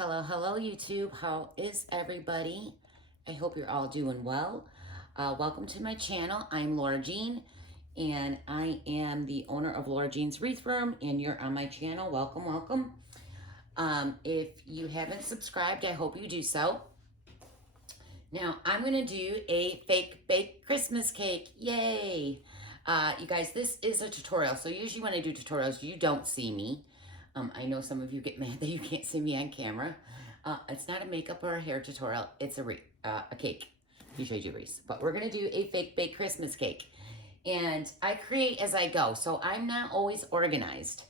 Hello, YouTube. How is everybody? I hope you're all doing well. Welcome to my channel. I'm Laura Jean, and I am the owner of Laura Jean's Wreath Room, and you're on my channel. Welcome. If you haven't subscribed, I hope you do so. Now, I'm going to do a fake baked Christmas cake. Yay! You guys, this is a tutorial. So usually when I do tutorials, you don't see me. I know some of you get mad that you can't see me on camera. It's not a makeup or a hair tutorial. It's a cake. Usually do wreaths. But we're going to do a fake baked Christmas cake. And I create as I go. So I'm not always organized.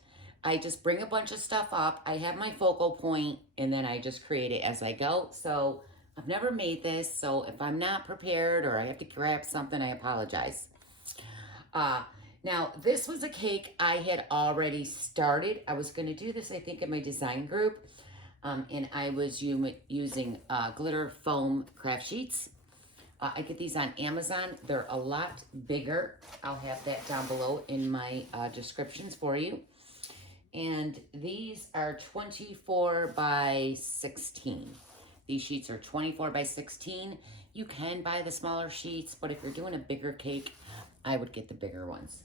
I just bring a bunch of stuff up. I have my focal point. And then I just create it as I go. So I've never made this. So if I'm not prepared or I have to grab something, I apologize. Now, this was a cake I had already started. I was going to do this, I think, in my design group. And I was using glitter foam craft sheets. I get these on Amazon. They're a lot bigger. I'll have that down below in my descriptions for you. And these are 24 by 16. These sheets are 24 by 16. You can buy the smaller sheets, but if you're doing a bigger cake, I would get the bigger ones.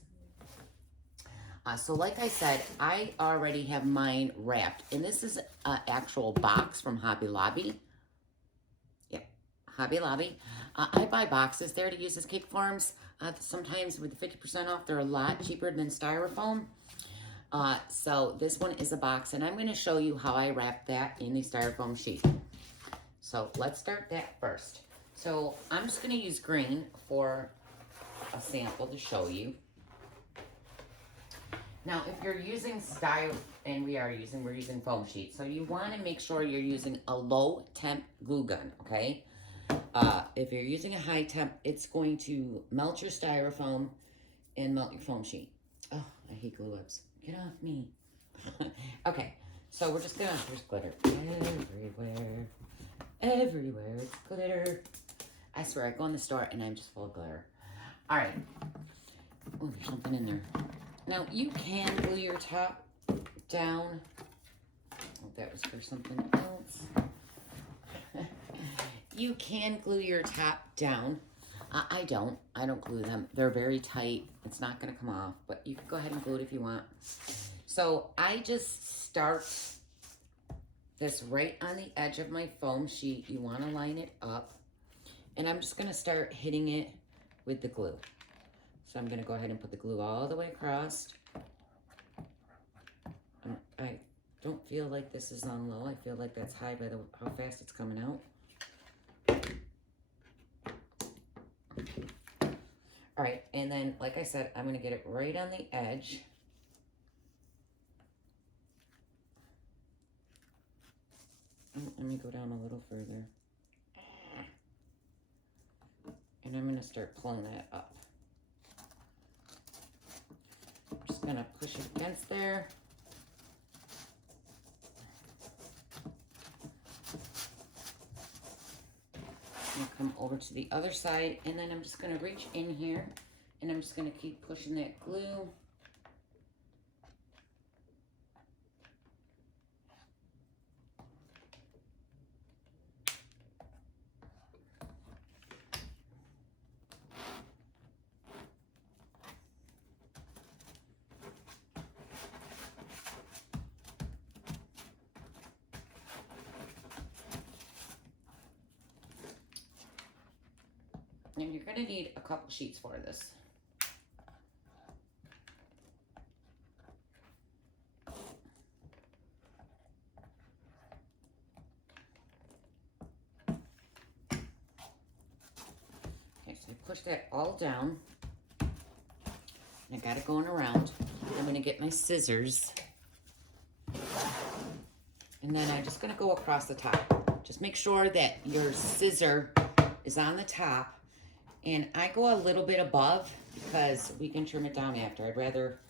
So like I said, I already have mine wrapped. And this is an actual box from Hobby Lobby. Yep, Hobby Lobby. I buy boxes there to use as cake forms. Sometimes with the 50% off, they're a lot cheaper than styrofoam. So this one is a box. And I'm going to show you how I wrap that in the styrofoam sheet. So let's start that first. So I'm just going to use green for a sample to show you. Now, if you're using and we're using foam sheets, so you want to make sure you're using a low temp glue gun, okay? If you're using a high temp, it's going to melt your styrofoam and melt your foam sheet. Oh, I hate glue whips. Get off me. Okay, so we're just gonna, there's glitter everywhere. Everywhere, it's glitter. I swear, I go in the store and I'm just full of glitter. All right. Oh, there's something in there. Now, you can glue your top down. Oh, that was for something else. You can glue your top down. I don't glue them. They're very tight. It's not going to come off, but you can go ahead and glue it if you want. So I just start this right on the edge of my foam sheet. You want to line it up. And I'm just going to start hitting it with the glue. So I'm going to go ahead and put the glue all the way across. I don't feel like this is on low. I feel like that's high by how fast it's coming out. All right, and then, like I said, I'm going to get it right on the edge. Let me go down a little further. And I'm going to start pulling that up. Just going to push it against there. I'll come over to the other side, and then I'm just going to reach in here, and I'm just going to keep pushing that glue. And you're going to need a couple sheets for this. Okay, so I push that all down. I got it going around. I'm going to get my scissors. And then I'm just going to go across the top. Just make sure that your scissor is on the top. And I go a little bit above because we can trim it down after. I'd rather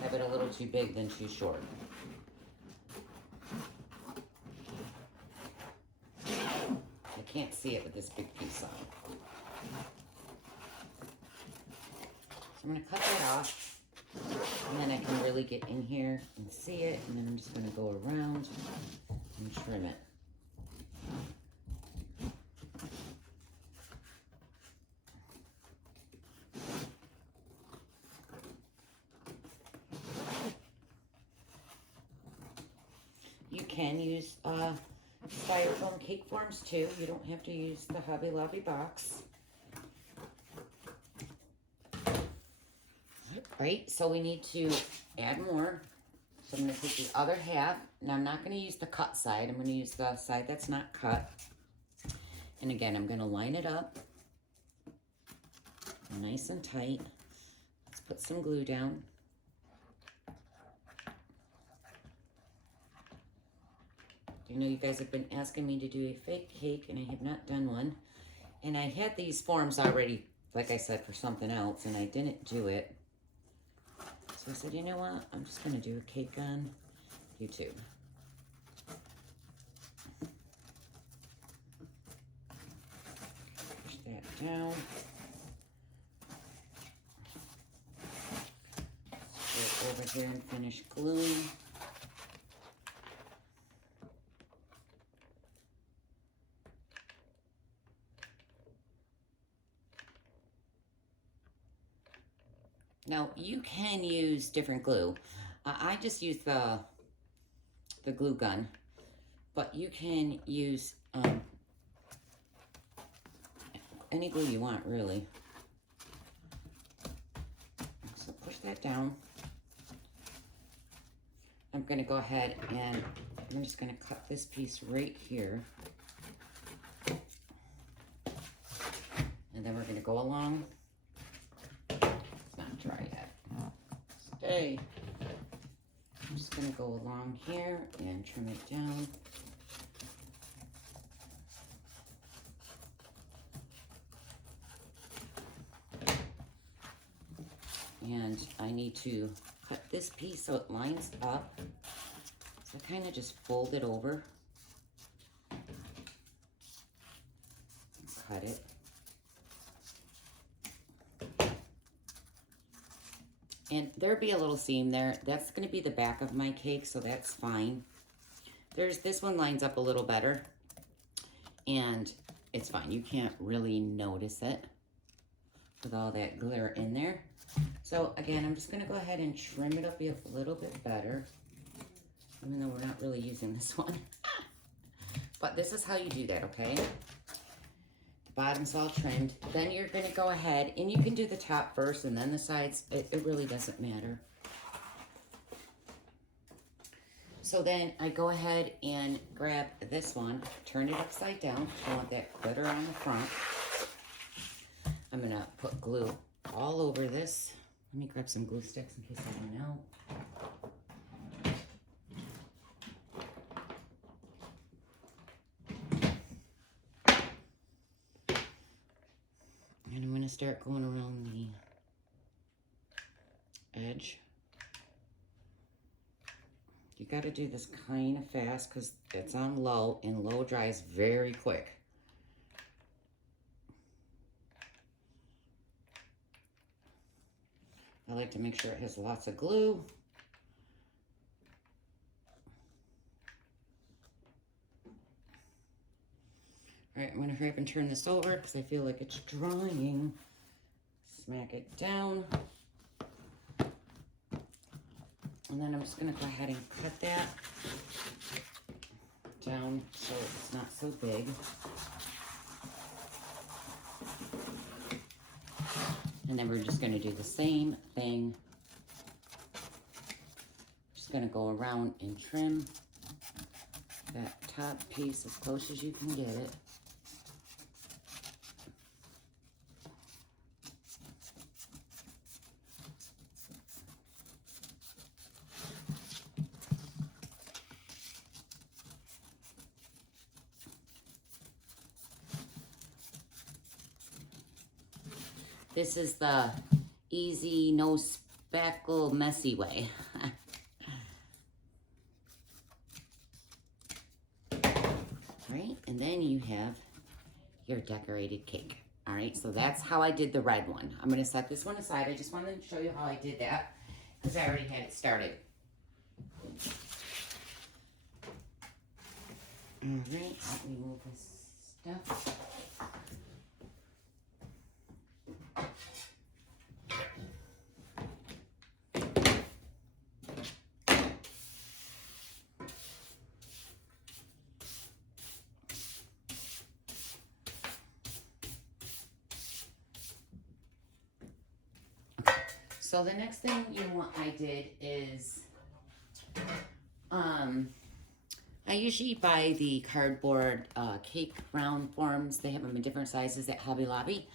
have it a little too big than too short. I can't see it with this big piece on. So I'm going to cut that off. And then I can really get in here and see it. And then I'm just going to go around and trim it. You can use styrofoam cake forms too. You don't have to use the Hobby Lobby box. Right, so we need to add more. So I'm going to take the other half. Now I'm not going to use the cut side. I'm going to use the side that's not cut. And again, I'm going to line it up nice and tight. Let's put some glue down. You know, you guys have been asking me to do a fake cake, and I have not done one. And I had these forms already, like I said, for something else, and I didn't do it. So I said, you know what? I'm just going to do a cake on YouTube. Push that down. Go over here and finish gluing. Now, you can use different glue. I just use the glue gun, but you can use any glue you want, really. So push that down. I'm going to go ahead and I'm just going to cut this piece right here. And then we're going to go along. Dry yet. Stay. I'm just going to go along here and trim it down. And I need to cut this piece so it lines up. So I kind of just fold it over. Cut it. And there'll be a little seam there. That's going to be the back of my cake, so that's fine. This one lines up a little better, and it's fine. You can't really notice it with all that glitter in there. So again, I'm just going to go ahead and trim it up a little bit better, even though we're not really using this one. But this is how you do that, okay? Bottom's all trimmed. Then you're going to go ahead, and you can do the top first and then the sides. It really doesn't matter. So then I go ahead and grab this one, turn it upside down. I want that glitter on the front. I'm going to put glue all over this. Let me grab some glue sticks in case I don't know. And I'm going to start going around the edge. You got to do this kind of fast because it's on low, and low dries very quick. I like to make sure it has lots of glue. All right, I'm going to hurry up and turn this over because I feel like it's drying. Smack it down. And then I'm just going to go ahead and cut that down so it's not so big. And then we're just going to do the same thing. Just going to go around and trim that top piece as close as you can get it. This is the easy, no spackle, messy way. Right, and then you have your decorated cake. All right, so that's how I did the red one. I'm gonna set this one aside. I just wanted to show you how I did that because I already had it started. All right, let me move this stuff. So the next thing I did is, I usually buy the cardboard cake round forms. They have them in different sizes at Hobby Lobby.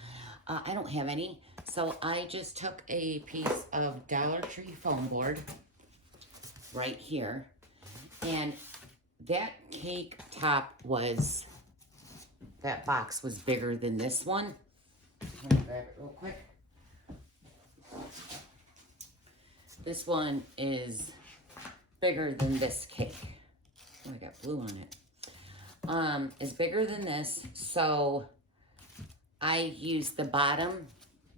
I don't have any, so I just took a piece of Dollar Tree foam board right here, and that cake top was, that box was bigger than this one. Let me grab it real quick. This one is bigger than this cake. Oh, I got blue on it. Is bigger than this, so I used the bottom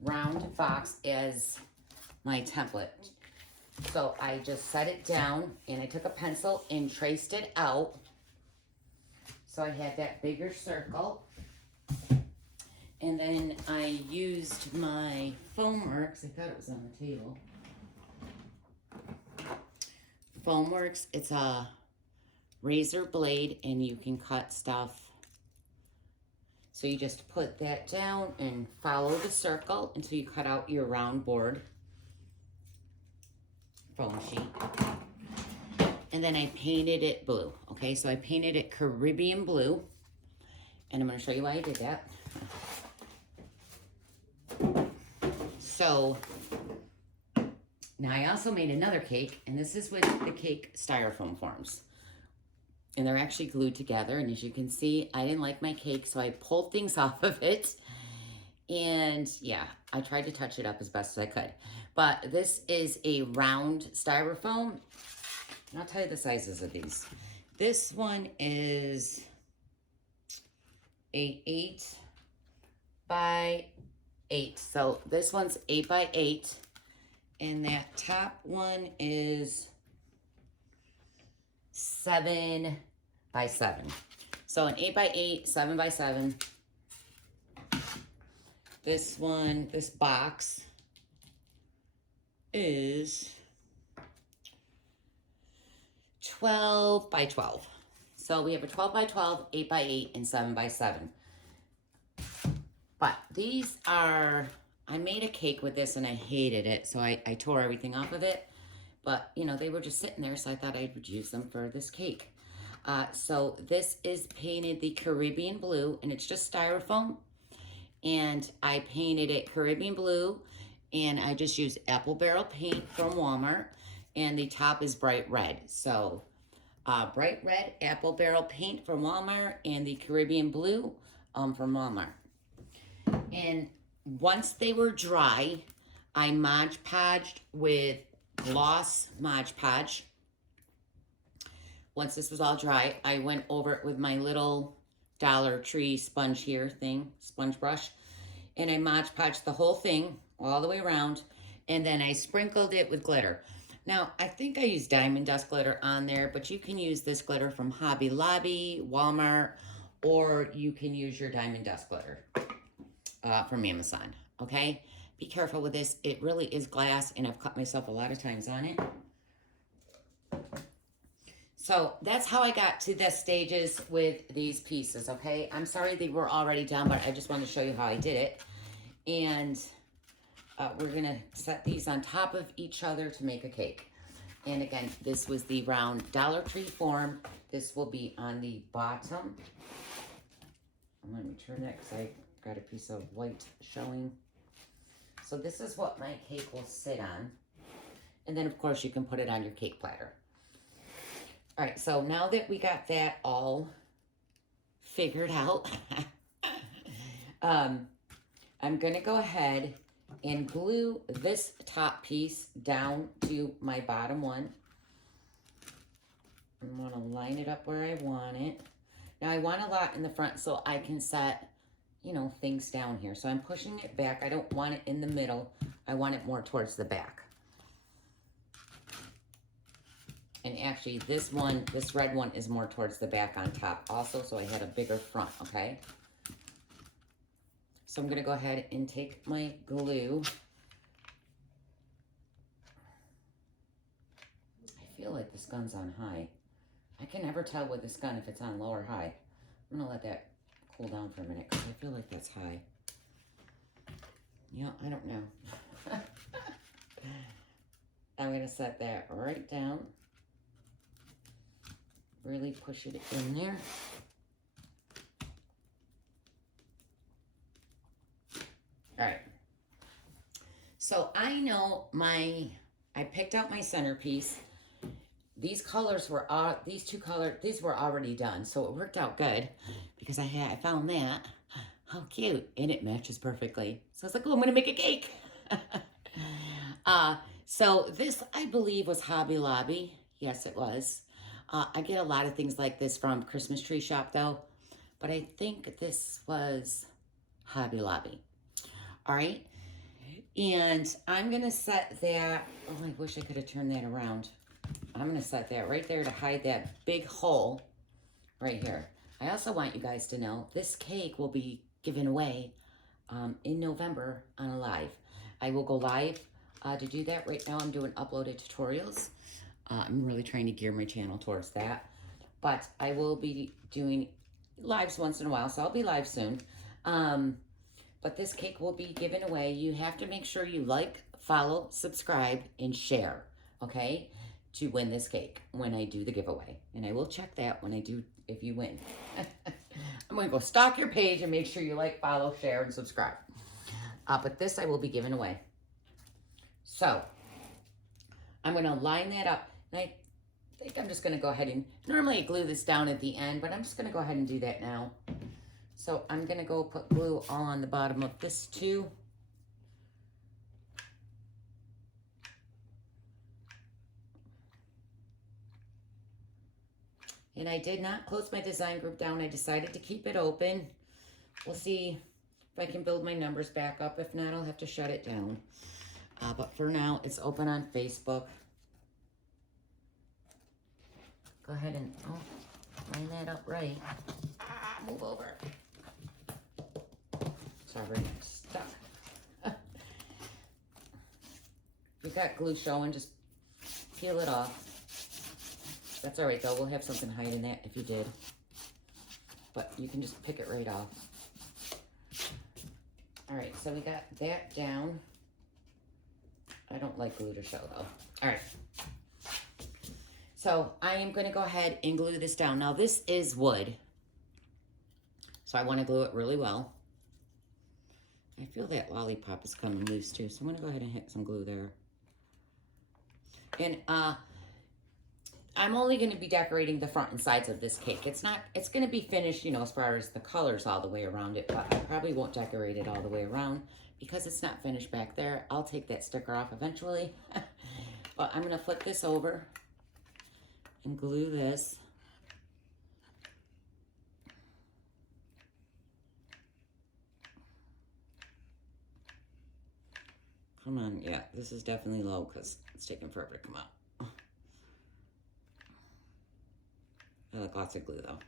round box as my template. So I just set it down and I took a pencil and traced it out. So I had that bigger circle. And then I used my Foamworks. I thought it was on the table. Foamworks, it's a razor blade and you can cut stuff. So you just put that down and follow the circle until you cut out your round board foam sheet. And then I painted it blue. Okay, so I painted it Caribbean blue. And I'm going to show you why I did that. So now I also made another cake, and this is with the cake styrofoam forms. And they're actually glued together, and as you can see, I didn't like my cake, so I pulled things off of it. And yeah, I tried to touch it up as best as I could. But this is a round styrofoam. And I'll tell you the sizes of these. This one is a 8 by 8. So this one's 8 by 8. And that top one is 7 by 7. So an 8 by 8, 7 by 7. This one, this box is 12 by 12. So we have a 12 by 12, 8 by 8, and 7 by 7. But these are, I made a cake with this and I hated it, so I tore everything off of it. But, you know, they were just sitting there, so I thought I would use them for this cake. So this is painted the Caribbean blue, and it's just styrofoam. And I painted it Caribbean blue, and I just used apple barrel paint from Walmart. And the top is bright red. So bright red apple barrel paint from Walmart and the Caribbean blue from Walmart. And once they were dry, I Mod Podged with gloss Mod Podge. Once this was all dry, I went over it with my little Dollar Tree sponge here thing, sponge brush, and I Mod Podged the whole thing all the way around, and then I sprinkled it with glitter. Now, I think I used diamond dust glitter on there, but you can use this glitter from Hobby Lobby, Walmart, or you can use your diamond dust glitter from Amazon, okay? Be careful with this. It really is glass, and I've cut myself a lot of times on it. So that's how I got to the stages with these pieces, okay? I'm sorry they were already done, but I just wanted to show you how I did it. And we're going to set these on top of each other to make a cake. And again, this was the round Dollar Tree form. This will be on the bottom. Let me turn that because I got a piece of white showing. So this is what my cake will sit on. And then, of course, you can put it on your cake platter. All right, so now that we got that all figured out, I'm going to go ahead and glue this top piece down to my bottom one. I'm going to line it up where I want it. Now, I want a lot in the front so I can set, you know, things down here. So I'm pushing it back. I don't want it in the middle. I want it more towards the back. And actually, this one, this red one is more towards the back on top also, so I had a bigger front, okay? So I'm going to go ahead and take my glue. I feel like this gun's on high. I can never tell with this gun if it's on low or high. I'm going to let that cool down for a minute because I feel like that's high. Yeah, I don't know. I'm going to set that right down. Really push it in there. All right. So I know I picked out my centerpiece. These colors were, these were already done. So it worked out good because I found that. How cute. And it matches perfectly. So I was like, oh, I'm going to make a cake. So this, I believe, was Hobby Lobby. Yes, it was. I get a lot of things like this from Christmas Tree Shop, though. But I think this was Hobby Lobby. All right. And I'm going to set that. Oh, I wish I could have turned that around. I'm going to set that right there to hide that big hole right here. I also want you guys to know this cake will be given away in November on a live. I will go live to do that. Right now I'm doing uploaded tutorials. I'm really trying to gear my channel towards that. But I will be doing lives once in a while, so I'll be live soon. But this cake will be given away. You have to make sure you like, follow, subscribe, and share, okay, to win this cake when I do the giveaway. And I will check that when I do, if you win. I'm going to go stalk your page and make sure you like, follow, share, and subscribe. But this I will be giving away. So, I'm going to line that up. And I think I'm just going to go ahead and, normally I glue this down at the end, but I'm just going to go ahead and do that now. So, I'm going to go put glue on the bottom of this too. And I did not close my design group down. I decided to keep it open. We'll see if I can build my numbers back up. If not, I'll have to shut it down. But for now, it's open on Facebook. Go ahead and line that up right. Move over. Sorry, I'm stuck. If you've got glue showing, just peel it off. That's all right, though. We'll have something hiding that if you did. But you can just pick it right off. All right, so we got that down. I don't like glue to show, though. All right. So I am going to go ahead and glue this down. Now, this is wood. So I want to glue it really well. I feel that Lollipop is coming loose, too. So I'm going to go ahead and hit some glue there. And I'm only going to be decorating the front and sides of this cake. It's going to be finished, you know, as far as the colors all the way around it, but I probably won't decorate it all the way around because it's not finished back there. I'll take that sticker off eventually. But I'm going to flip this over and glue this. Come on, yeah, this is definitely low because it's taking forever to come out. I like lots of glue though.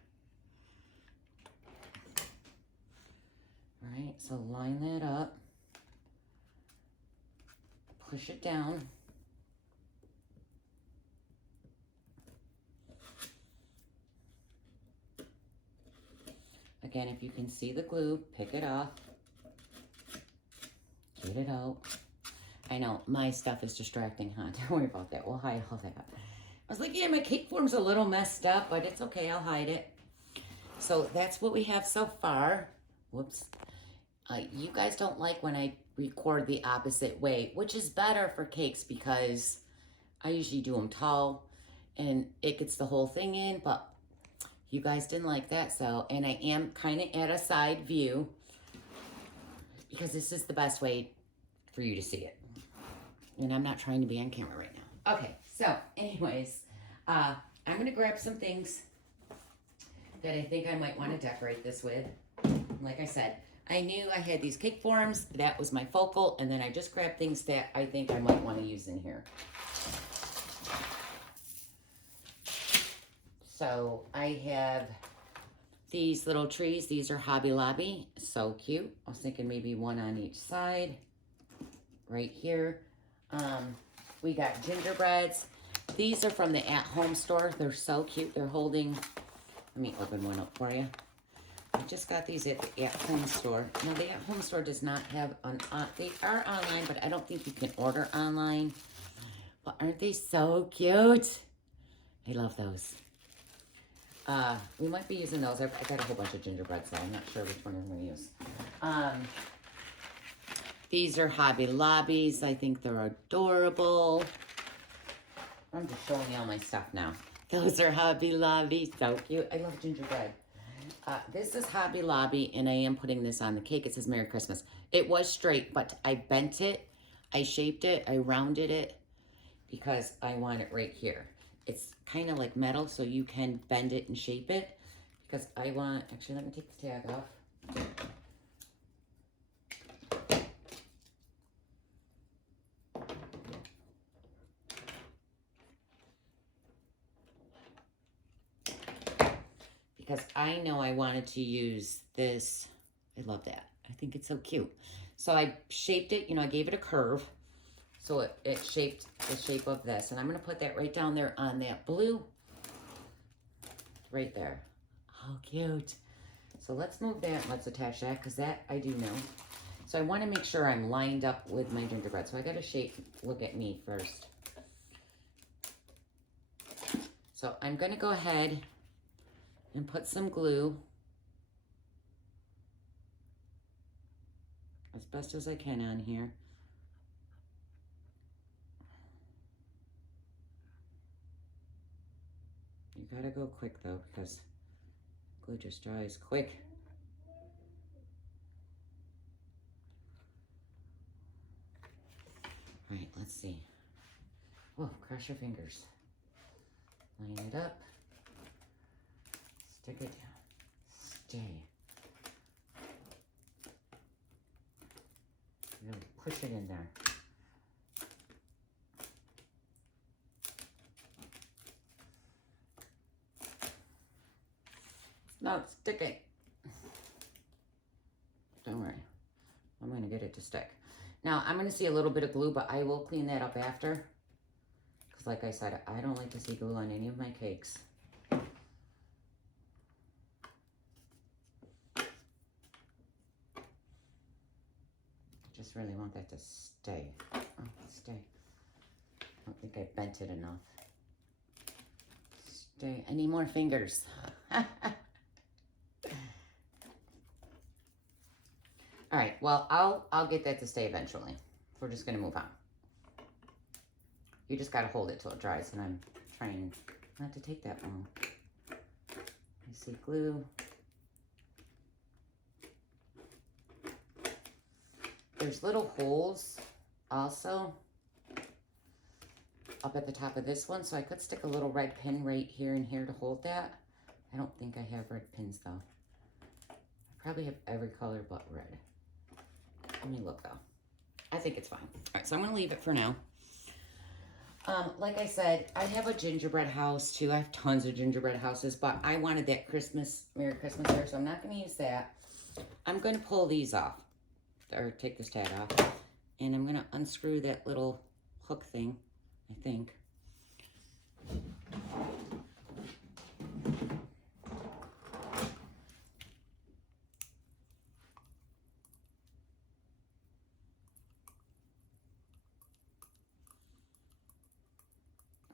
All right, so line that up. Push it down. Again, if you can see the glue, pick it off. Get it out. I know, my stuff is distracting, huh? Don't worry about that. We'll hide all that. I was like, yeah, my cake form's a little messed up, but it's okay. I'll hide it. So that's what we have so far. Whoops. You guys don't like when I record the opposite way, which is better for cakes because I usually do them tall and it gets the whole thing in, but you guys didn't like that. So, and I am kind of at a side view because this is the best way for you to see it. And I'm not trying to be on camera right now. Okay, so anyways, I'm going to grab some things that I think I might want to decorate this with. Like I said, I knew I had these cake forms. That was my focal. And then I just grabbed things that I think I might want to use in here. So I have these little trees. These are Hobby Lobby. So cute. I was thinking maybe one on each side. Right here. We got gingerbreads. These are from the at-home store. They're so cute. They're holding, let me open one up for you. I just got these at the at-home store. Now, the at-home store does not have they are online, but I don't think you can order online. But aren't they so cute? I love those. We might be using those. I got a whole bunch of gingerbread, so I'm not sure which one I'm going to use. These are Hobby Lobbies. I think they're adorable. I'm just showing you all my stuff now. Those are Hobby Lobby. So cute. I love gingerbread. This is Hobby Lobby, and I am putting this on the cake. It says Merry Christmas. It was straight, but I bent it. I shaped it. I rounded it because I want it right here. It's kind of like metal, so you can bend it and shape it. Because I want... Actually, let me take the tag off. Because I know I wanted to use this. I love that. I think it's so cute. So I shaped it, you know, I gave it a curve. So it shaped the shape of this. And I'm going to put that right down there on that blue. Right there. How cute. So let's move that. Let's attach that because that I do know. So I want to make sure I'm lined up with my gingerbread. So I got to shape, look at me first. So I'm going to go ahead and put some glue as best as I can on here. You gotta go quick though, because glue just dries quick. All right, let's see. Oh, cross your fingers. Line it up. Stick it down. Stay. Really push it in there. No, stick it. Don't worry. I'm going to get it to stick. Now, I'm going to see a little bit of glue, but I will clean that up after. Because like I said, I don't like to see glue on any of my cakes. Just really want that to stay. Oh, stay. I don't think I bent it enough. Stay. I need more fingers. All right, well, I'll get that to stay eventually. We're just gonna move on. You just gotta hold it till it dries, and I'm trying not to take that long. I see glue. There's little holes also up at the top of this one, so I could stick a little red pin right here and here to hold that. I don't think I have red pins though. I probably have every color but red. Let me look though. I think it's fine. All right, so I'm gonna leave it for now. Like I said, I have a gingerbread house too. I have tons of gingerbread houses, but I wanted that Merry Christmas here, so I'm not gonna use that. I'm gonna pull these off, or take this tag off, and I'm gonna unscrew that little hook thing, I think.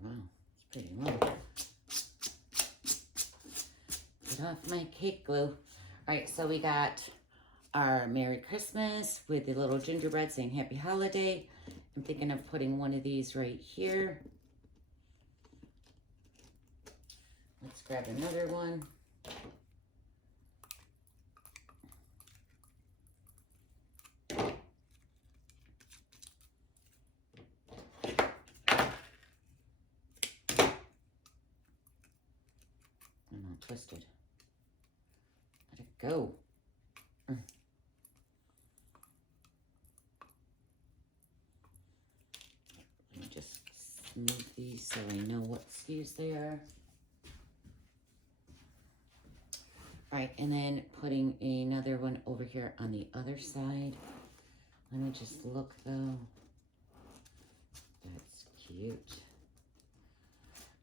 Wow, it's pretty long. Get off my cake glue. All right, so we got our Merry Christmas with the little gingerbread saying Happy Holiday. I'm thinking of putting one of these right here. Let's grab another one. I'm all twisted. Let it go. Let me just smooth these so I know what SKUs they are. All right, and then putting another one over here on the other side. Let me just look though. That's cute.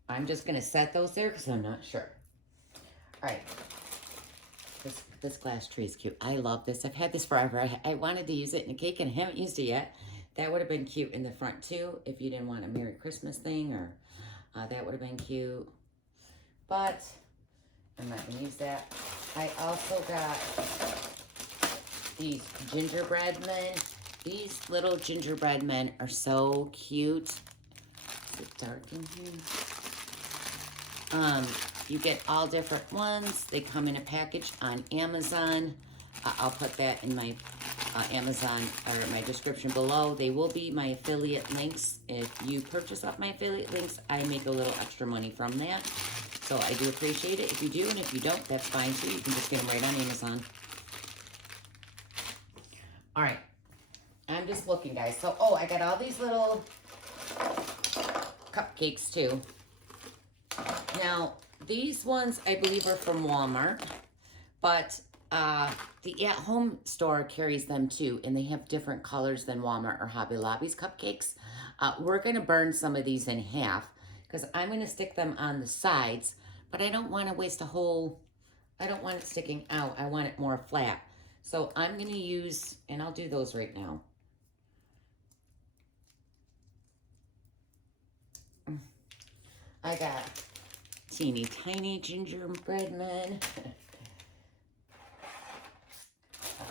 I'm just gonna set those there because I'm not sure. All right, this glass tree is cute. I love this. I've had this forever. I wanted to use it in a cake and I haven't used it yet. That would have been cute in the front too if you didn't want a Merry Christmas thing, or that would have been cute. But I'm not going to use that. I also got these Gingerbread Men. These little Gingerbread Men are so cute. Is it dark in here? You get all different ones. They come in a package on Amazon. I'll put that in my Amazon or my description below. They will be my affiliate links. If you purchase off my affiliate links, I make a little extra money from that. So I do appreciate it if you do, and if you don't, that's fine too. You can just get them right on Amazon. All right. I'm just looking, guys. So, oh, I got all these little cupcakes too. Now, these ones I believe are from Walmart, but the at-home store carries them too, and they have different colors than Walmart or Hobby Lobby's cupcakes. We're going to burn some of these in half because I'm going to stick them on the sides, but I don't want to waste a whole, I don't want it sticking out. I want it more flat. So I'm going to use, and I'll do those right now. I got teeny tiny gingerbread men.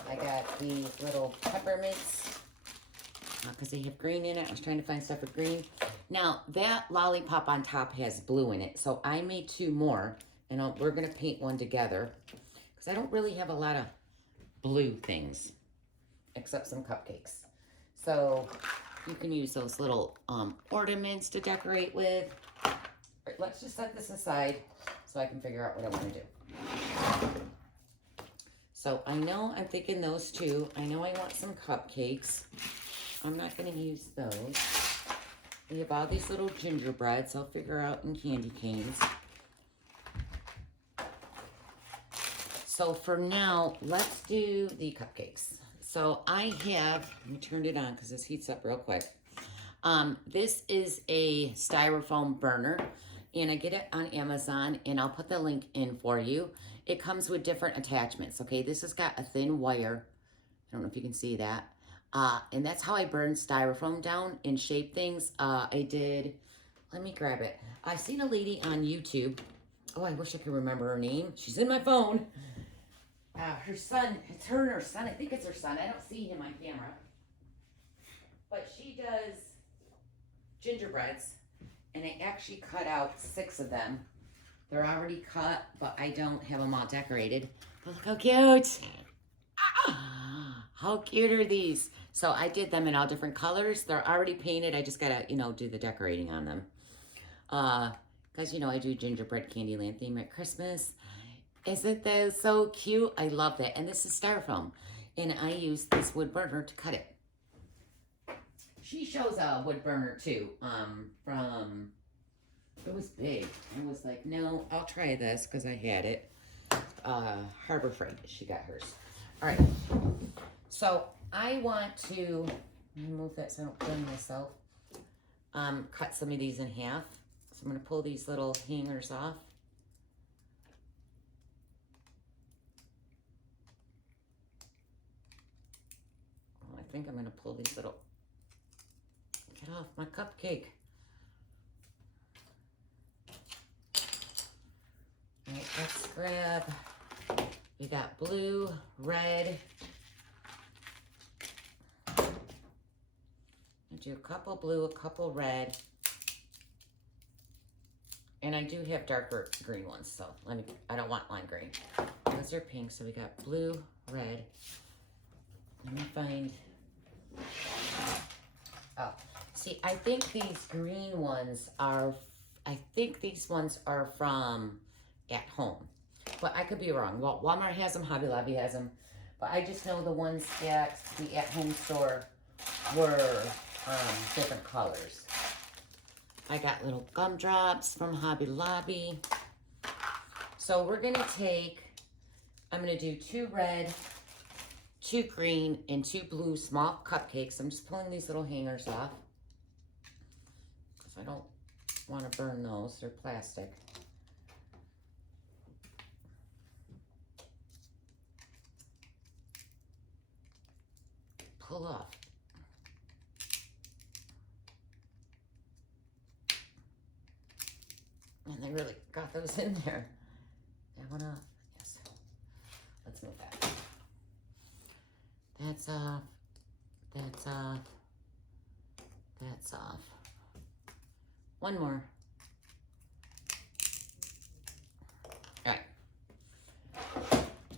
I got these little peppermints because they have green in it. I was trying to find stuff with green. Now, that lollipop on top has blue in it, so I made 2 more, and we're going to paint one together because I don't really have a lot of blue things except some cupcakes. So you can use those little ornaments to decorate with. All right, let's just set this aside so I can figure out what I want to do. So I know I'm thinking those 2. I know I want some cupcakes. I'm not going to use those. We have all these little gingerbreads I'll figure out in candy canes. So for now, let's do the cupcakes. So I have, let me turn it on because this heats up real quick. This is a styrofoam burner, and I get it on Amazon, and I'll put the link in for you. It comes with different attachments, okay? This has got a thin wire. I don't know if you can see that. And that's how I burn styrofoam down and shape things. I did, let me grab it. I've seen a lady on YouTube. Oh, I wish I could remember her name. She's in my phone. Her son, it's her and her son. I think it's her son. I don't see him on camera. But she does gingerbreads. And I actually cut out 6 of them. They're already cut, but I don't have them all decorated. But look how cute. How cute are these? So I did them in all different colors. They're already painted. I just gotta, do the decorating on them. Because, I do gingerbread Candyland theme at Christmas. Isn't that so cute? I love that. And this is styrofoam. And I use this wood burner to cut it. She shows a wood burner too, from, it was big. I was like, no, I'll try this because I had it. Harbor Freight, she got hers. All right, so I want to, let me move that so I don't burn myself. Cut some of these in half. So I'm gonna pull these little hangers off. Oh, I think I'm gonna pull these little, get off my cupcake. All right, let's grab, we got blue, red. I'll do a couple blue, a couple red. And I do have darker green ones, so I don't want lime green. Those are pink, so we got blue, red. Let me find, oh. See, I think these green ones are, from at home. But I could be wrong. Well, Walmart has them, Hobby Lobby has them. But I just know the ones at the at-home store were different colors. I got little gumdrops from Hobby Lobby. So we're going to take, I'm going to do 2 red, 2 green, and 2 blue small cupcakes. I'm just pulling these little hangers off. I don't want to burn those, they're plastic. pull off. And they really got those in there. That one off. Yes. Let's move that. That's off. That's off. That's off. One more. All right.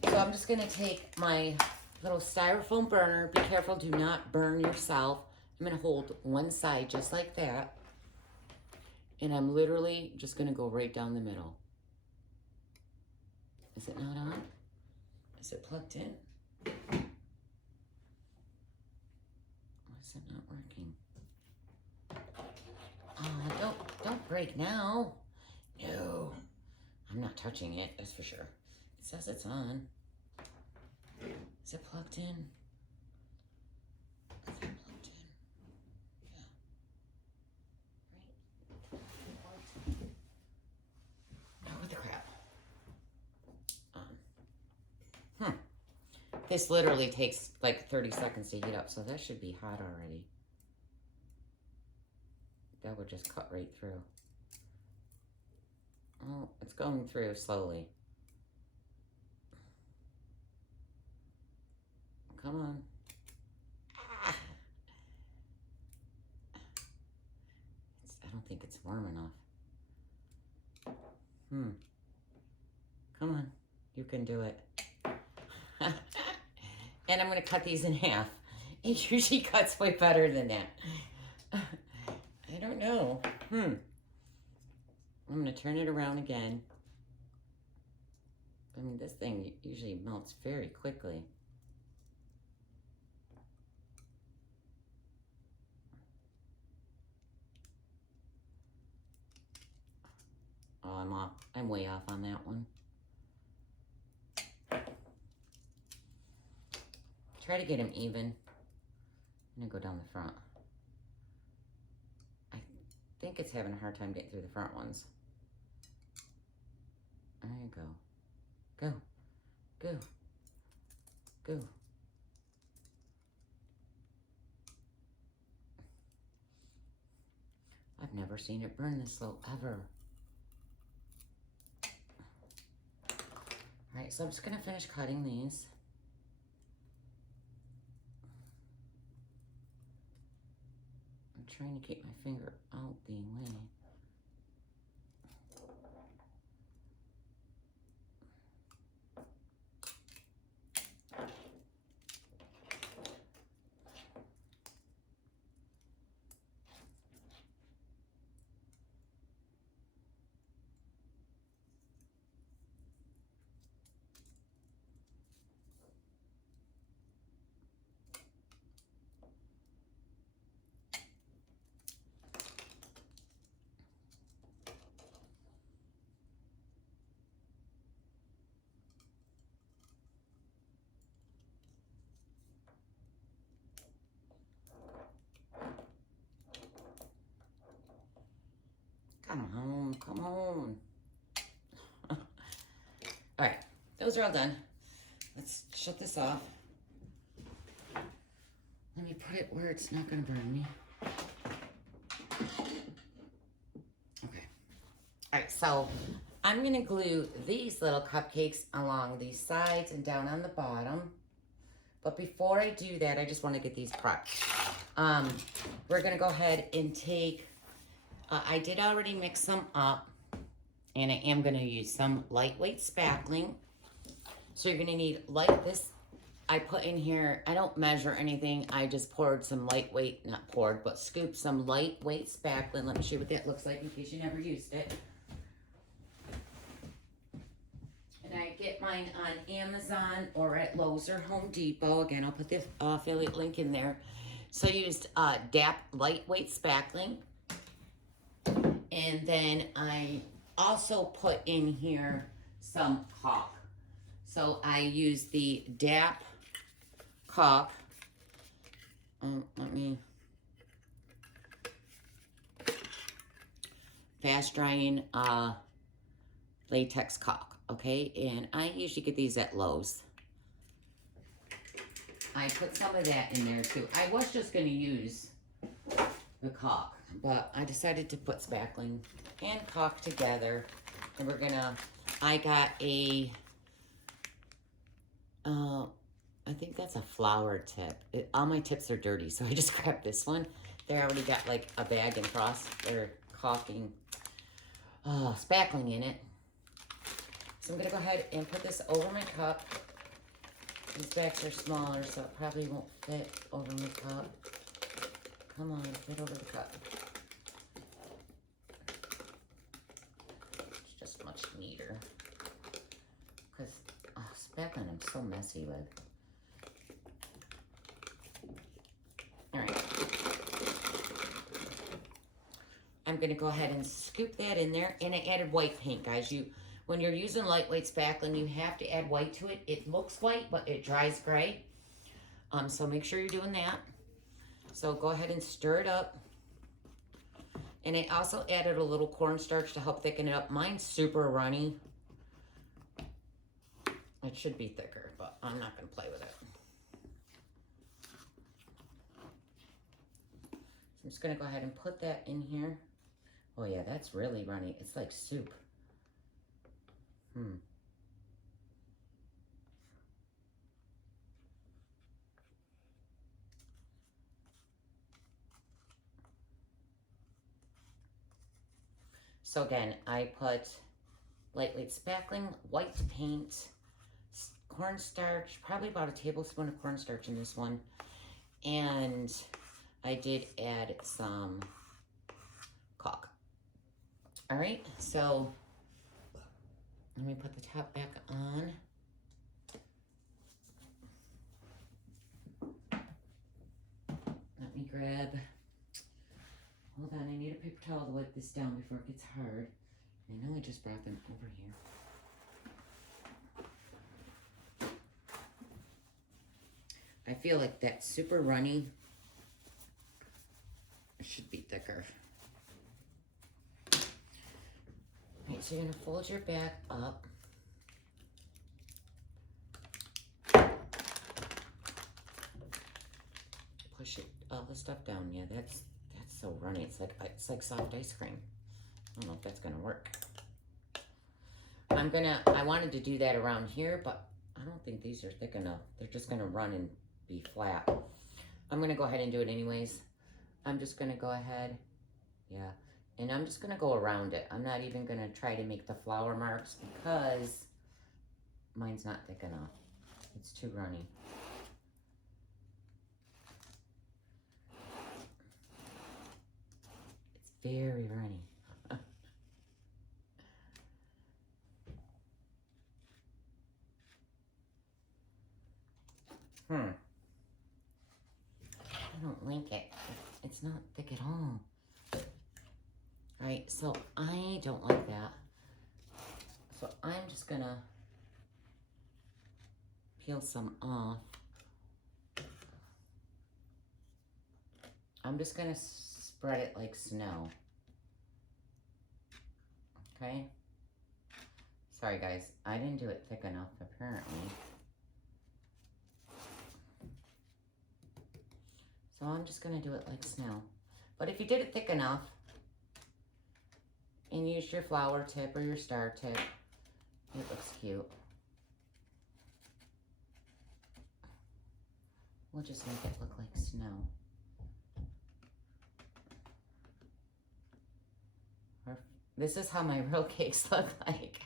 So I'm just going to take my little styrofoam burner. Be careful, do not burn yourself. I'm going to hold one side just like that. And I'm literally just going to go right down the middle. Is it not on? Is it plugged in? Why is it not working? Oh, don't break now. No. I'm not touching it, that's for sure. It says it's on. Is it plugged in? Is it plugged in? Yeah. Right? Oh, what the crap? This literally takes like 30 seconds to heat up, so that should be hot already. That would just cut right through. Oh, it's going through slowly. Come on. Ah. I don't think it's warm enough. Come on. You can do it. And I'm going to cut these in half. It usually cuts way better than that. I don't know. I'm going to turn it around again. I mean, this thing usually melts very quickly. Oh, I'm off. I'm way off on that one. Try to get them even. I'm going to go down the front. I think it's having a hard time getting through the front ones. There you go. Go. Go. Go. I've never seen it burn this slow, ever. Alright, so I'm just going to finish cutting these. I'm trying to keep my finger out the way. Come on, come on. All right, those are all done. Let's shut this off. Let me put it where it's not gonna burn me. Okay. All right, so I'm gonna glue these little cupcakes along these sides and down on the bottom. But before I do that, I just wanna get these prepped. We're gonna go ahead and take, I did already mix them up, and I am going to use some lightweight spackling. So you're going to need like this. I put in here, I don't measure anything. I just poured some lightweight, not poured, but scooped some lightweight spackling. Let me show you what that looks like in case you never used it. And I get mine on Amazon or at Lowe's or Home Depot. Again, I'll put the affiliate link in there. So I used DAP lightweight spackling. And then I also put in here some caulk. So I use the DAP caulk. Let me, fast drying latex caulk, okay? And I usually get these at Lowe's. I put some of that in there too. I was just going to use the caulk, but I decided to put spackling and caulk together. And we're going to, I got a, I think that's a flower tip. All my tips are dirty, so I just grabbed this one. They already got like a bag and they're caulking, spackling in it. So I'm going to go ahead and put this over my cup. These bags are smaller, so it probably won't fit over my cup. Come on, fit over the cup. It's just much neater. Because spackling I'm so messy with. Alright. I'm going to go ahead and scoop that in there. And I added white paint, guys. When you're using lightweight spackling, you have to add white to it. It looks white, but it dries gray. So make sure you're doing that. So go ahead and stir it up. And I also added a little cornstarch to help thicken it up. Mine's super runny. It should be thicker, but I'm not going to play with it. So I'm just going to go ahead and put that in here. Oh yeah, that's really runny. It's like soup. So again, I put lightweight spackling, white paint, cornstarch, probably about a tablespoon of cornstarch in this one. And I did add some caulk. All right, so let me put the top back on. Let me grab, hold on, I need a paper towel to wipe this down before it gets hard. I know I just brought them over here. I feel like that's super runny. It should be thicker. All right, so you're gonna fold your back up. Push it, all the stuff down. Yeah, that's so runny. It's like soft ice cream. I don't know if that's gonna work. I wanted to do that around here, but I don't think these are thick enough. They're just gonna run and be flat. I'm gonna go ahead and do it anyways. I'm just gonna go ahead, yeah. And I'm just gonna go around it. I'm not even gonna try to make the flower marks because mine's not thick enough. It's too runny. It's very runny. I don't like it. It's not thick at all. Right, so I don't like that. So I'm just gonna peel some off. I'm just gonna spread it like snow. Okay? Sorry guys, I didn't do it thick enough apparently. So I'm just gonna do it like snow. But if you did it thick enough, and use your flower tip or your star tip, it looks cute. We'll just make it look like snow. This is how my real cakes look like.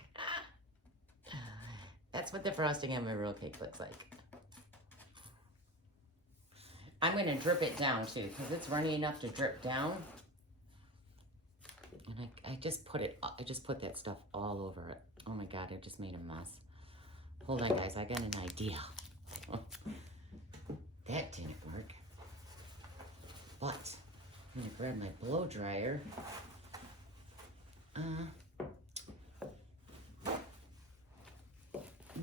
That's what the frosting on my real cake looks like. I'm going to drip it down too because it's runny enough to drip down. And I just put that stuff all over it. Oh my God, I just made a mess. Hold on guys, I got an idea. That didn't work. But I'm gonna grab my blow dryer. I'm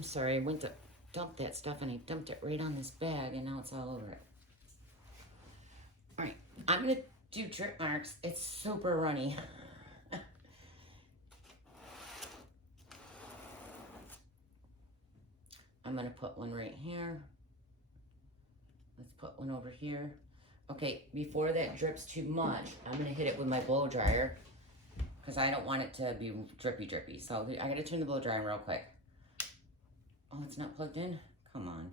sorry, I went to dump that stuff and I dumped it right on this bag and now it's all over it. All right, I'm gonna do drip marks. It's super runny. I'm gonna put one right here. Let's put one over here. Okay, before that drips too much, I'm gonna hit it with my blow dryer because I don't want it to be drippy. So I gotta turn the blow dryer on real quick. Oh, it's not plugged in? Come on.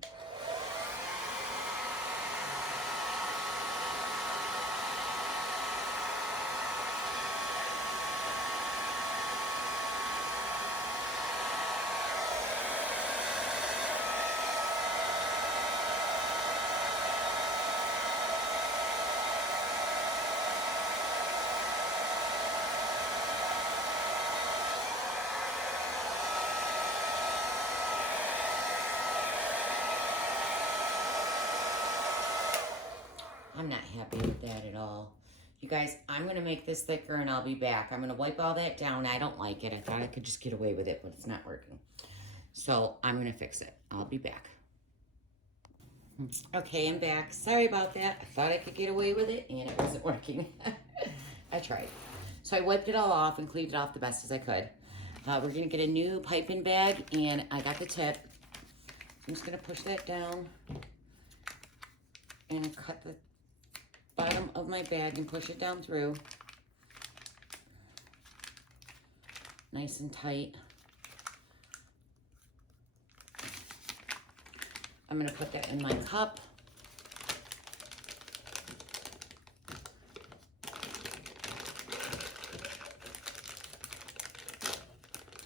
I'm not happy with that at all. You guys, I'm going to make this thicker and I'll be back. I'm going to wipe all that down. I don't like it. I thought I could just get away with it, but it's not working. So I'm going to fix it. I'll be back. Okay, I'm back. Sorry about that. I thought I could get away with it and it wasn't working. I tried. So I wiped it all off and cleaned it off the best as I could. We're going to get a new piping bag and I got the tip. I'm just going to push that down and cut the bottom of my bag and push it down through. Nice and tight. I'm going to put that in my cup.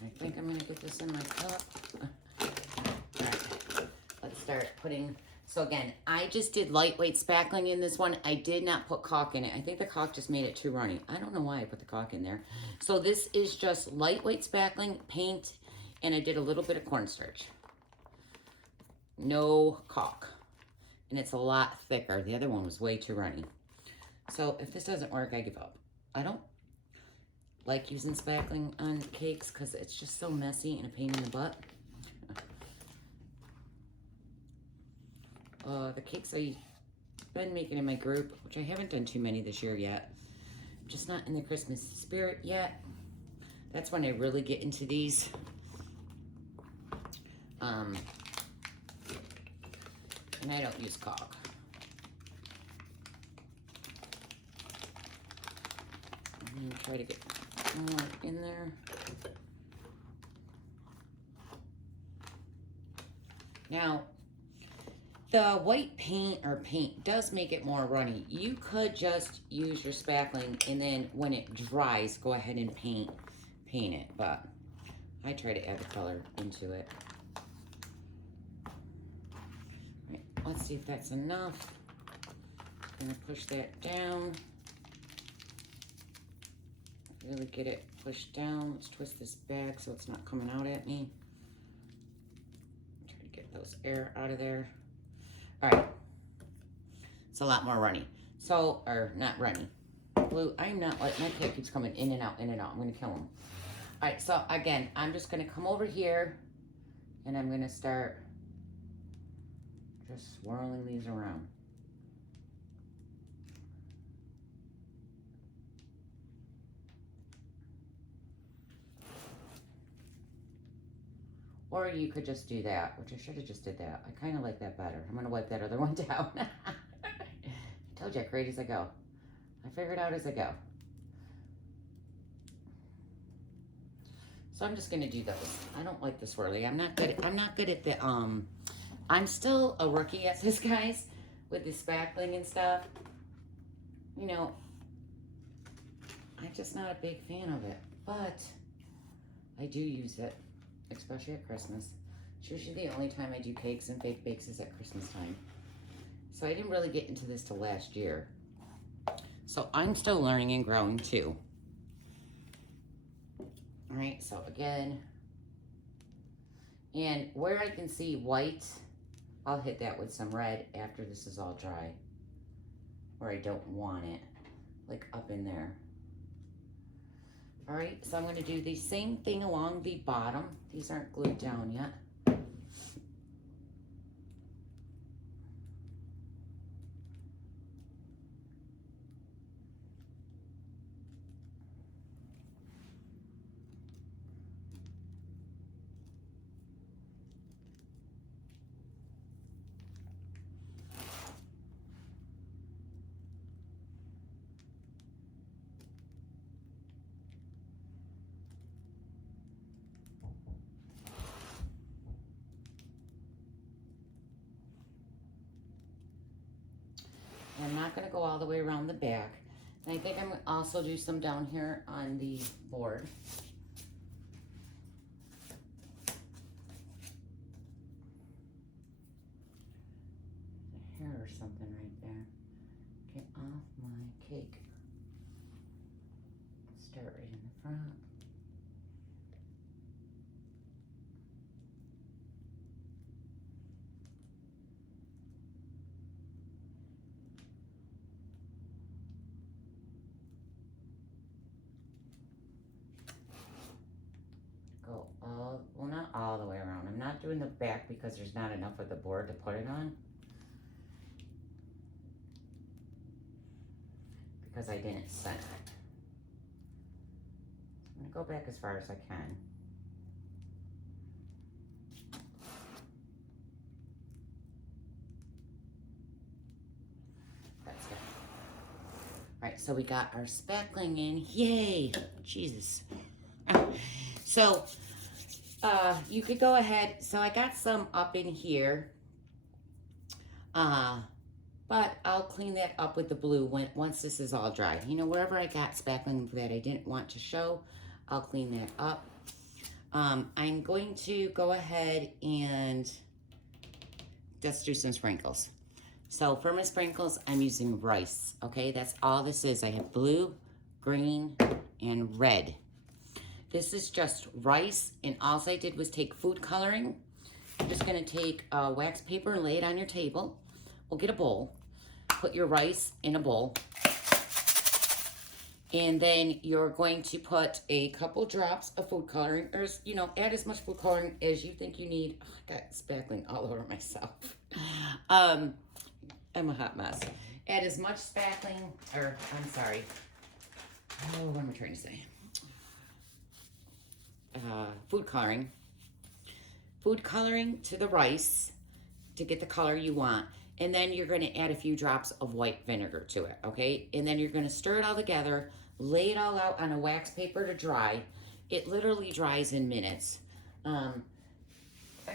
I think I'm going to get this in my cup. All right. Let's start putting... So again, I just did lightweight spackling in this one. I did not put caulk in it. I think the caulk just made it too runny. I don't know why I put the caulk in there. So this is just lightweight spackling, paint, and I did a little bit of cornstarch. No caulk. And it's a lot thicker. The other one was way too runny. So if this doesn't work, I give up. I don't like using spackling on cakes because it's just so messy and a pain in the butt. The cakes I've been making in my group, which I haven't done too many this year yet. Just not in the Christmas spirit yet. That's when I really get into these. And I don't use caulk. I'm gonna try to get more in there. Now, the white paint or paint does make it more runny. You could just use your spackling and then when it dries, go ahead and paint it. But I try to add the color into it. Right, let's see if that's enough. I'm gonna push that down. Really get it pushed down. Let's twist this back so it's not coming out at me. Try to get those air out of there. All right, it's a lot more runny. So, or not runny. Blue, I'm not like, my cake keeps coming in and out, in and out. I'm gonna kill them. All right, so again, I'm just gonna come over here and I'm gonna start just swirling these around. Or you could just do that, which I should have just did that. I kind of like that better. I'm going to wipe that other one down. I told you I create as I go. I figure it out as I go. So I'm just going to do those. I don't like the swirly. I'm not good at the, I'm still a rookie at this, guys, with the spackling and stuff. You know, I'm just not a big fan of it, but I do use it. Especially at Christmas. It's usually the only time I do cakes and fake bakes is at Christmas time. So I didn't really get into this till last year. So I'm still learning and growing too. All right, so again. And where I can see white, I'll hit that with some red after this is all dry. Where I don't want it, like up in there. All right, so I'm going to do the same thing along the bottom. These aren't glued down yet. I'm not going to go all the way around the back. And I think I'm going to also do some down here on the board. A hair or something right there. Get off my cake. Start right in the front. Go all, well, not all the way around. I'm not doing the back because there's not enough of the board to put it on. Because I didn't center it. I'm gonna go back as far as I can. That's good. All right, so we got our spackling in. Yay! Jesus. So, you could go ahead. So I got some up in here. But I'll clean that up with the blue once this is all dry. You know, wherever I got spackling that I didn't want to show, I'll clean that up. I'm going to go ahead and just do some sprinkles. So for my sprinkles, I'm using rice, okay? That's all this is. I have blue, green, and red. This is just rice, and all I did was take food coloring. I'm just gonna take wax paper and lay it on your table. We'll get a bowl. Put your rice in a bowl. And then you're going to put a couple drops of food coloring, or, you know, add as much food coloring as you think you need. Oh, I got spackling all over myself. I'm a hot mess. Add as much spackling, or, I'm sorry. Oh, what am I trying to say? Food coloring. Food coloring to the rice to get the color you want. And then you're going to add a few drops of white vinegar to it, okay? And then you're going to stir it all together, lay it all out on a wax paper to dry. It literally dries in minutes. I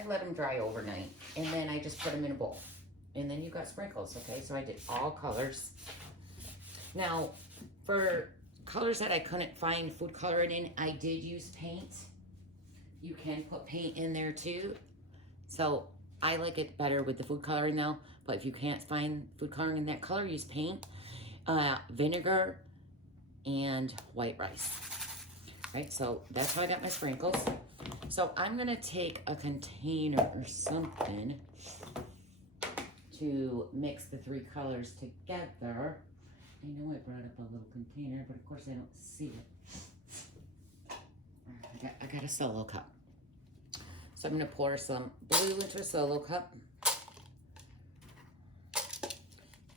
let them dry overnight, and then I just put them in a bowl. And then you got sprinkles, okay? So I did all colors. Now, for colors that I couldn't find food coloring in, I did use paint. You can put paint in there too. So I like it better with the food coloring though, but if you can't find food coloring in that color, use paint, vinegar, and white rice. Right, so that's how I got my sprinkles. So I'm gonna take a container or something to mix the three colors together. I know I brought up a little container, but of course I don't see it. I got a solo cup. So I'm going to pour some blue into a solo cup.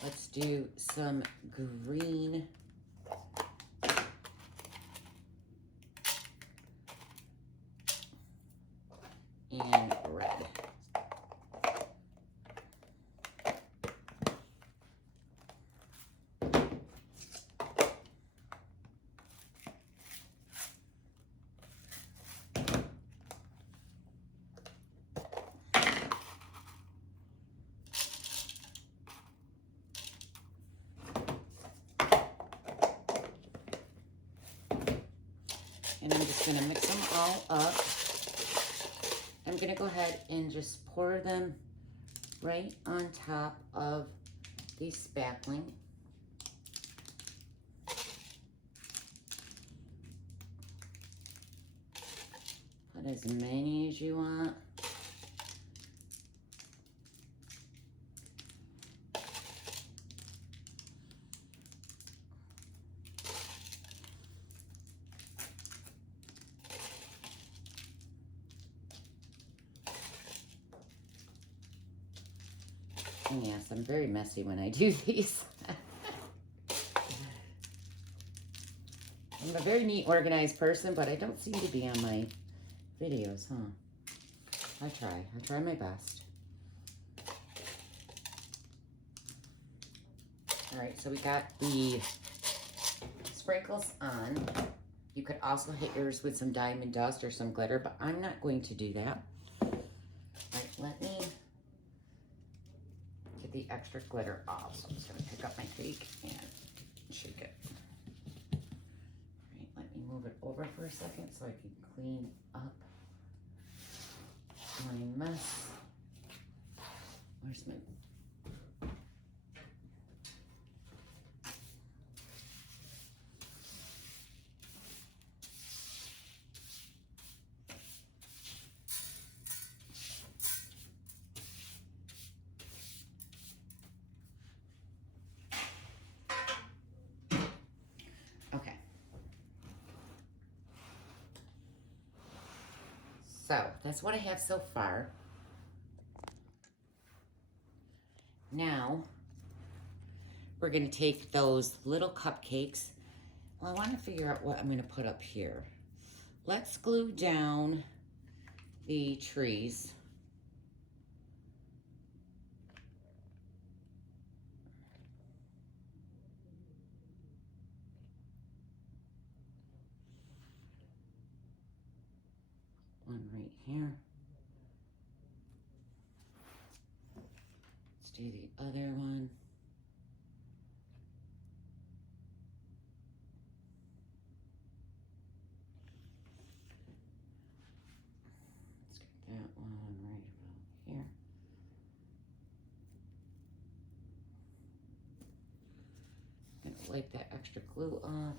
Let's do some green. And red. And I'm just gonna mix them all up. I'm gonna go ahead and just pour them right on top of the spackling. Put as many as you want. And yes, I'm very messy when I do these. I'm a very neat, organized person, but I don't seem to be on my videos, huh? I try my best. All right, so we got the sprinkles on. You could also hit yours with some diamond dust or some glitter, but I'm not going to do that. All right, let me get the extra glitter off. So I'm just gonna pick up my cake and shake it. All right, let me move it over for a second so I can clean up my mess. Where's my... Okay. So that's what I have so far. Now, we're going to take those little cupcakes. Well, I want to figure out what I'm going to put up here. Let's glue down the trees. One right here. Let's do the other one. That one right about here. I'm gonna wipe that extra glue off.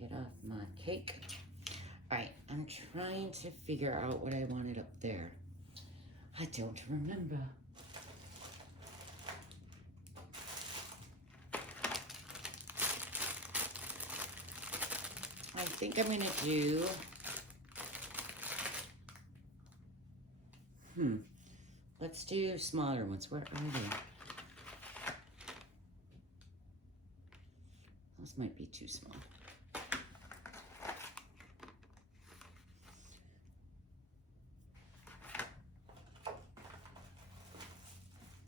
Get off my cake. All right, I'm trying to figure out what I wanted up there. I don't remember. I think I'm gonna do, let's do smaller ones. Where are they? Those might be too small.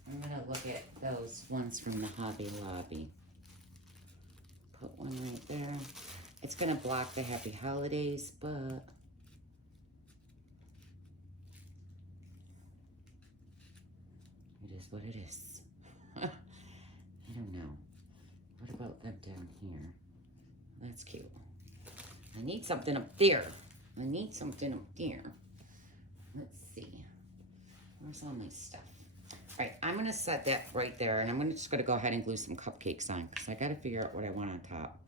I'm gonna look at those ones from the Hobby Lobby. Put one right there. It's gonna block the happy holidays, but it is what it is. I don't know. What about them down here? That's cute. I need something up there. I need something up there. Let's see. Where's all my stuff? All right, I'm gonna set that right there, and I'm just gonna go ahead and glue some cupcakes on because I gotta figure out what I want on top.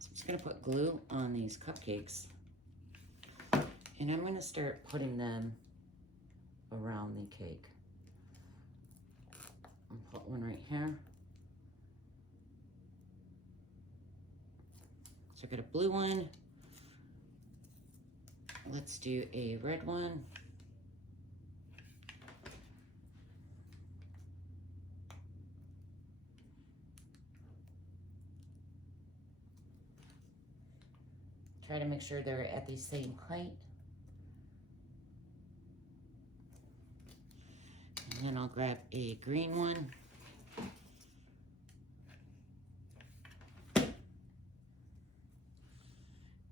So I'm just gonna put glue on these cupcakes, and I'm gonna start putting them around the cake. I'll put one right here. So I got a blue one. Let's do a red one. Try to make sure they're at the same height. And then I'll grab a green one.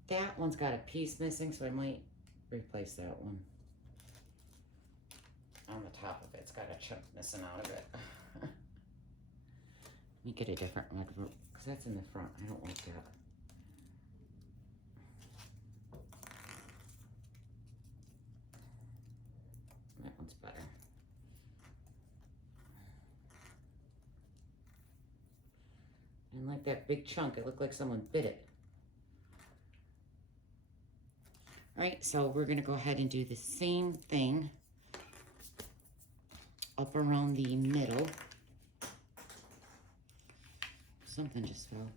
That one's got a piece missing, so I might replace that one. On the top of it, it's got a chunk missing out of it. Let me get a different one, because that's in the front. I don't like that. That one's better. And like that big chunk, it looked like someone bit it. All right, so we're gonna go ahead and do the same thing up around the middle. Something just fell.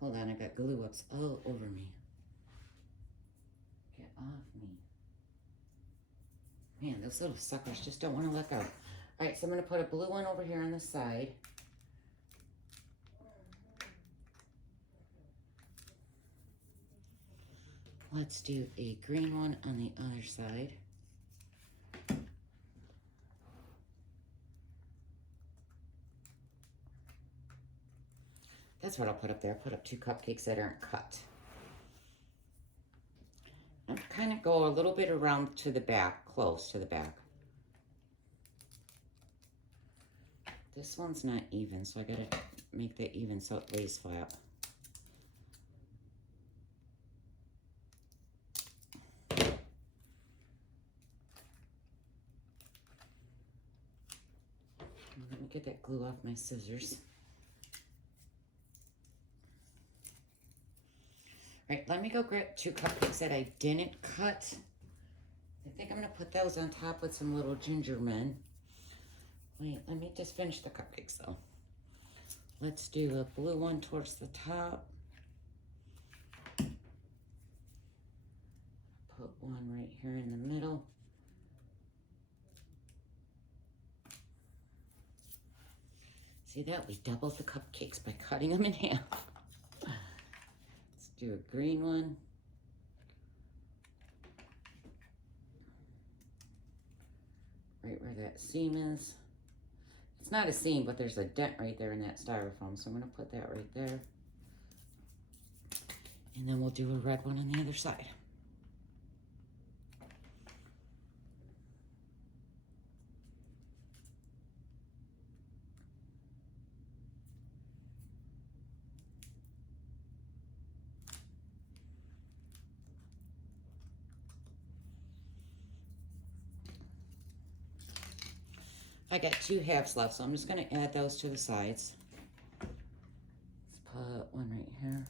Hold on, I got glue ups all over me. Get off me. Man, those little suckers just don't want to let go. All right, so I'm gonna put a blue one over here on the side. Let's do a green one on the other side. That's what I'll put up there. I'll put up 2 cupcakes that aren't cut. kind of go a little bit around to the back, close to the back. This one's not even, so I gotta make that even so it lays flat. Let me get that glue off my scissors. All right, let me go grab 2 cupcakes that I didn't cut. I think I'm gonna put those on top with some little Gingerbread Men. Wait, let me just finish the cupcakes though. Let's do a blue one towards the top. Put one right here in the middle. See that? We doubled the cupcakes by cutting them in half. Let's do a green one. Right where that seam is. It's not a seam, but there's a dent right there in that styrofoam, so I'm going to put that right there. And then we'll do a red one on the other side. I got 2 halves left, so I'm just going to add those to the sides. Let's put one right here.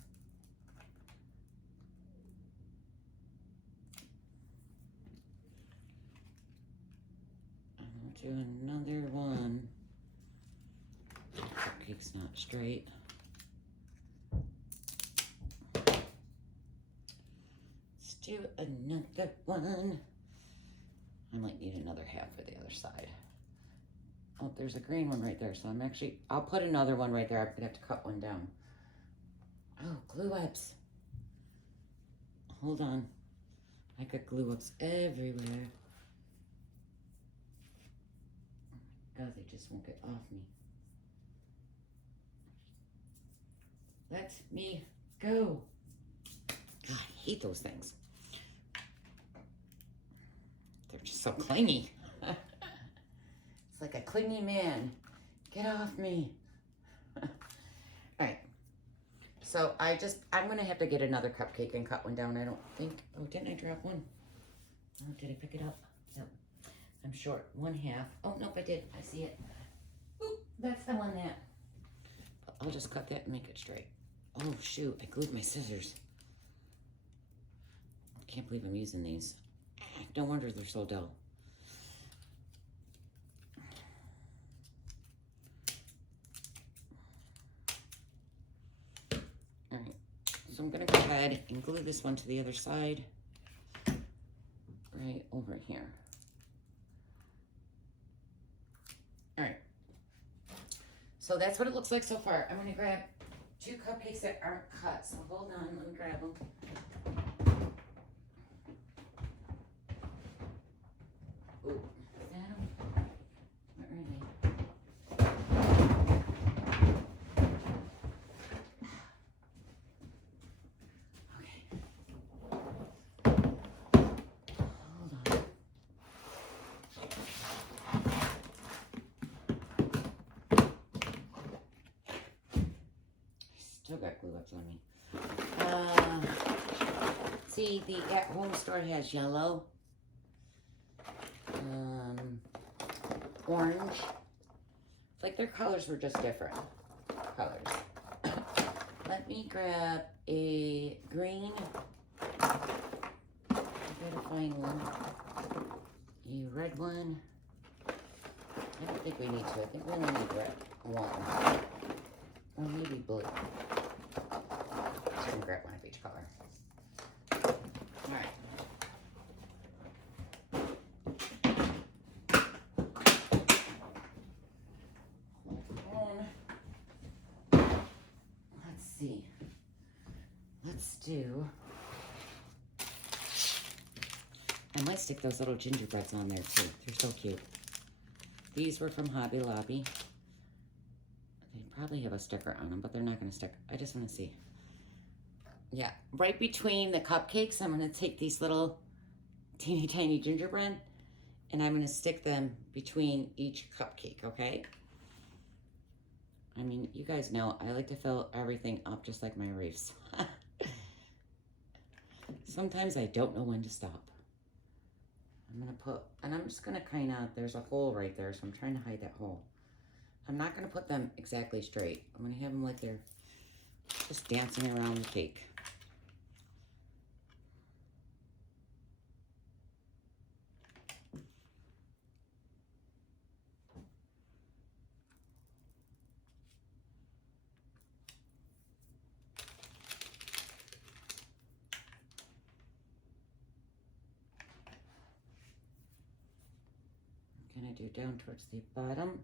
And we'll do another one. Cupcake's not straight. Let's do another one. I might need another half for the other side. Oh, there's a green one right there, so I'll put another one right there. I'm gonna have to cut one down. Oh, glue webs. Hold on. I got glue webs everywhere. Oh, they just won't get off me. Let me go. God, I hate those things. They're just so clingy. Like a clingy man. Get off me. All right. So I'm gonna have to get another cupcake and cut one down. I don't think, oh, didn't I drop one? Oh, did I pick it up? No, I'm short 1/2. Oh, nope, I did, I see it. Oop, that's the one that, I'll just cut that and make it straight. Oh shoot, I glued my scissors. I can't believe I'm using these. No wonder they're so dull. So I'm going to go ahead and glue this one to the other side, right over here. All right. So that's what it looks like so far. I'm going to grab 2 cupcakes that aren't cut. So hold on, let me grab them. Ooh, is that them? Where are they? Still got glue ups on me. See, the at-home store has yellow, orange. It's like their colors were just different colors. Let me grab a green. I gotta find one. A red one. I don't think we need to. I think we only need red one. Or maybe blue. Just gonna grab one of each color. Alright. Let's see. Let's do. I might stick those little gingerbreads on there too. They're so cute. These were from Hobby Lobby. They probably have a sticker on them, but they're not going to stick. I just want to see. Yeah, right between the cupcakes, I'm going to take these little teeny tiny gingerbread and I'm going to stick them between each cupcake, okay? I mean, you guys know I like to fill everything up just like my reefs. Sometimes I don't know when to stop. I'm going to put, and I'm just going to kind of, there's a hole right there, so I'm trying to hide that hole. I'm not going to put them exactly straight. I'm going to have them like they're just dancing around the cake. I'm going to do down towards the bottom.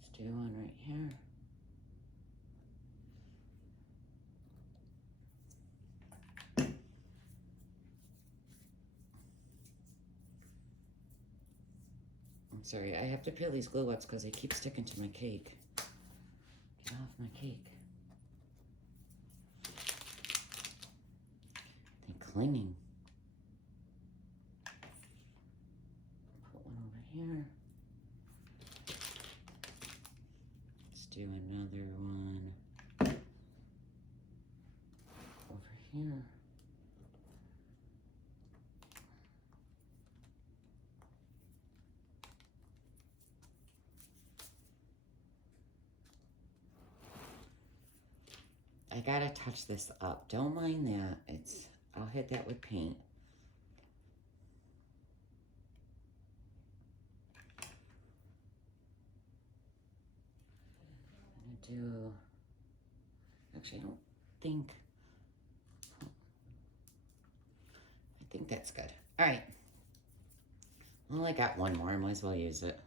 Let's do one right here. I'm sorry, I have to peel these glue ups because they keep sticking to my cake. Get off my cake. They're clinging. Put one over here. Let's do another one over here. I gotta touch this up. Don't mind that. I'll hit that with paint. I'm gonna do, actually I don't think, I think that's good. All right. Well, I got one more. I might as well use it.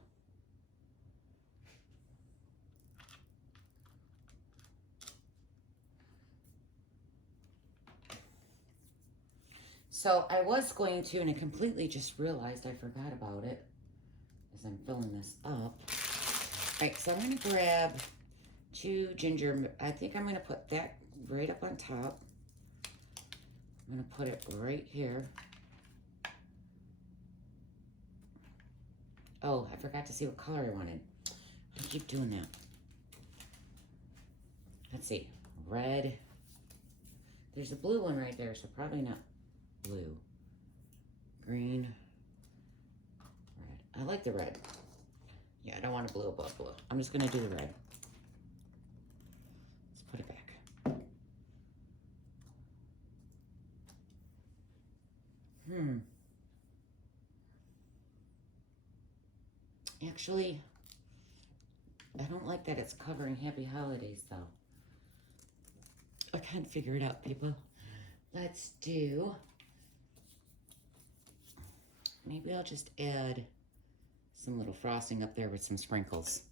So I was going to, and I completely just realized I forgot about it as I'm filling this up. All right, so I'm going to grab two ginger. I think I'm going to put that right up on top. I'm going to put it right here. Oh, I forgot to see what color I wanted. I keep doing that. Let's see. Red. There's a blue one right there, so probably not blue. Green. Red. I like the red. Yeah, I don't want a blue above blue. I'm just going to do the red. Let's put it back. Actually, I don't like that it's covering Happy Holidays, though. I can't figure it out, people. Let's do... Maybe I'll just add some little frosting up there with some sprinkles.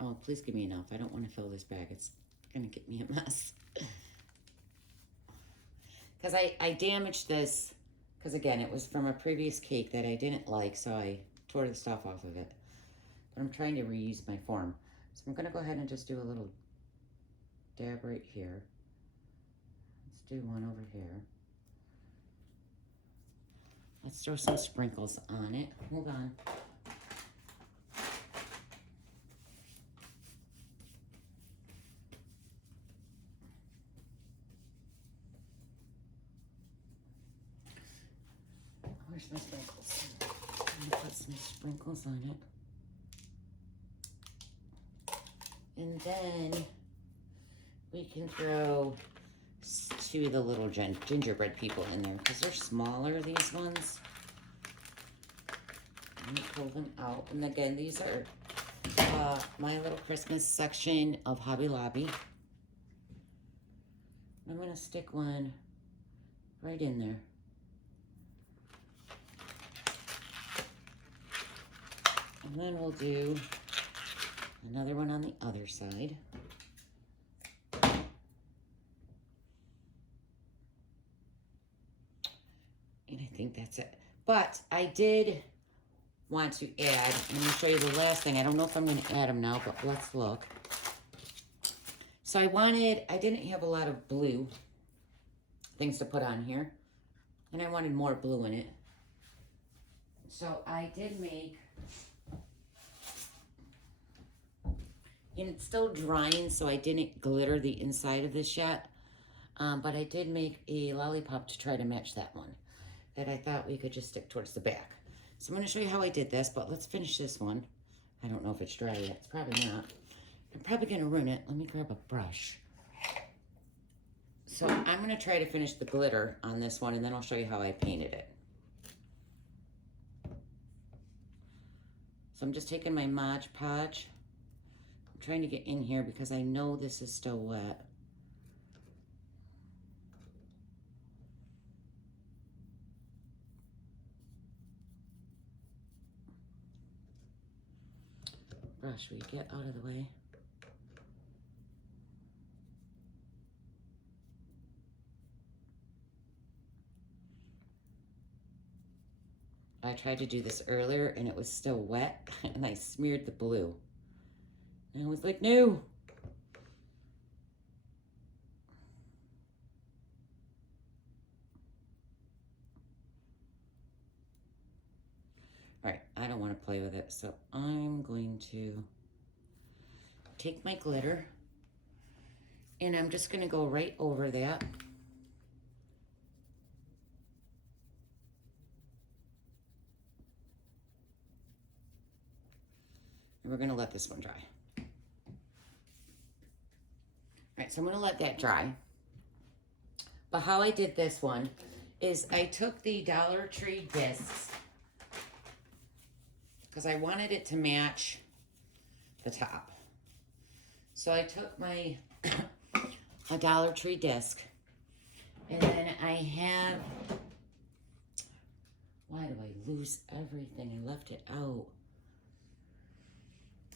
Oh, please give me enough. I don't want to fill this bag. It's going to get me a mess. Because I damaged this, because again, it was from a previous cake that I didn't like, so I tore the stuff off of it. But I'm trying to reuse my form. So I'm going to go ahead and just do a little dab right here. Let's do one over here. Let's throw some sprinkles on it. Hold on. Where's my sprinkles? I'm gonna put some sprinkles on it. And then we can throw two of the little gingerbread people in there because they're smaller, these ones. Let me pull them out. And again, these are my little Christmas section of Hobby Lobby. I'm going to stick one right in there. And then we'll do Another one on the other side. And I think that's it. But I did want to add, let me show you the last thing. I don't know if I'm going to add them now, but let's look. So I didn't have a lot of blue things to put on here. And I wanted more blue in it. So I did make, and it's still drying, so I didn't glitter the inside of this yet. But I did make a lollipop to try to match that one that I thought we could just stick towards the back. So I'm going to show you how I did this, but let's finish this one. I don't know if it's dry yet. It's probably not. I'm probably going to ruin it. Let me grab a brush. So I'm going to try to finish the glitter on this one, and then I'll show you how I painted it. So I'm just taking my Mod Podge. I'm trying to get in here because I know this is still wet. Brush, will you get out of the way? I tried to do this earlier and it was still wet and I smeared the blue. And I was like, no. All right, I don't want to play with it, so I'm going to take my glitter and I'm just going to go right over that. And we're going to let this one dry. All right, so I'm going to let that dry. But how I did this one is I took the Dollar Tree discs because I wanted it to match the top. So I took my a Dollar Tree disc, and then I have, why do I lose everything? I left it out.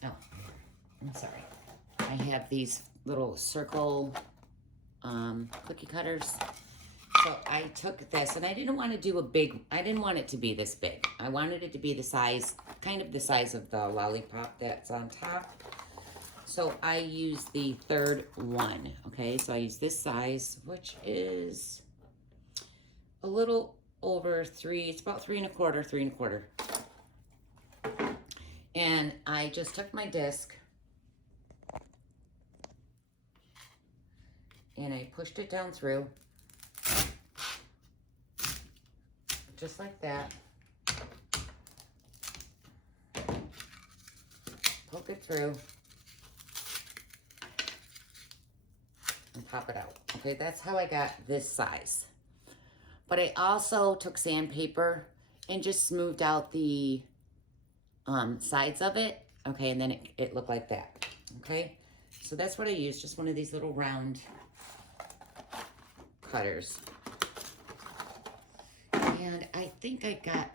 Oh, I'm sorry. I have these little circle cookie cutters. So I took this, and I didn't want to do a big, I didn't want it to be this big. I wanted it to be the size, kind of the size of the lollipop that's on top. So I used the third one, okay? So I used this size, which is a little over 3, it's about 3 1/4, 3 1/4. And I just took my disc and I pushed it down through, just like that. Poke it through and pop it out. Okay, that's how I got this size. But I also took sandpaper and just smoothed out the sides of it. Okay, and then it looked like that. Okay, so that's what I used, just one of these little round cutters. And I think I got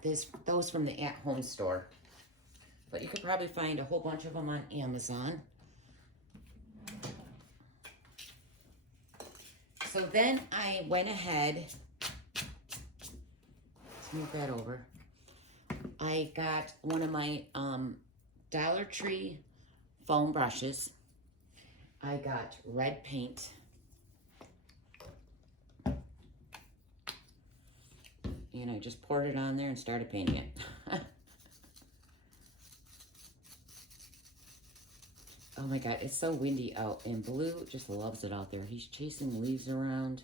those from the at-home store. But you could probably find a whole bunch of them on Amazon. So then I went ahead, let's move that over. I got one of my Dollar Tree foam brushes. I got red paint. And I just poured it on there and started painting it. Oh my God, it's so windy out, and Blue just loves it out there. He's chasing leaves around.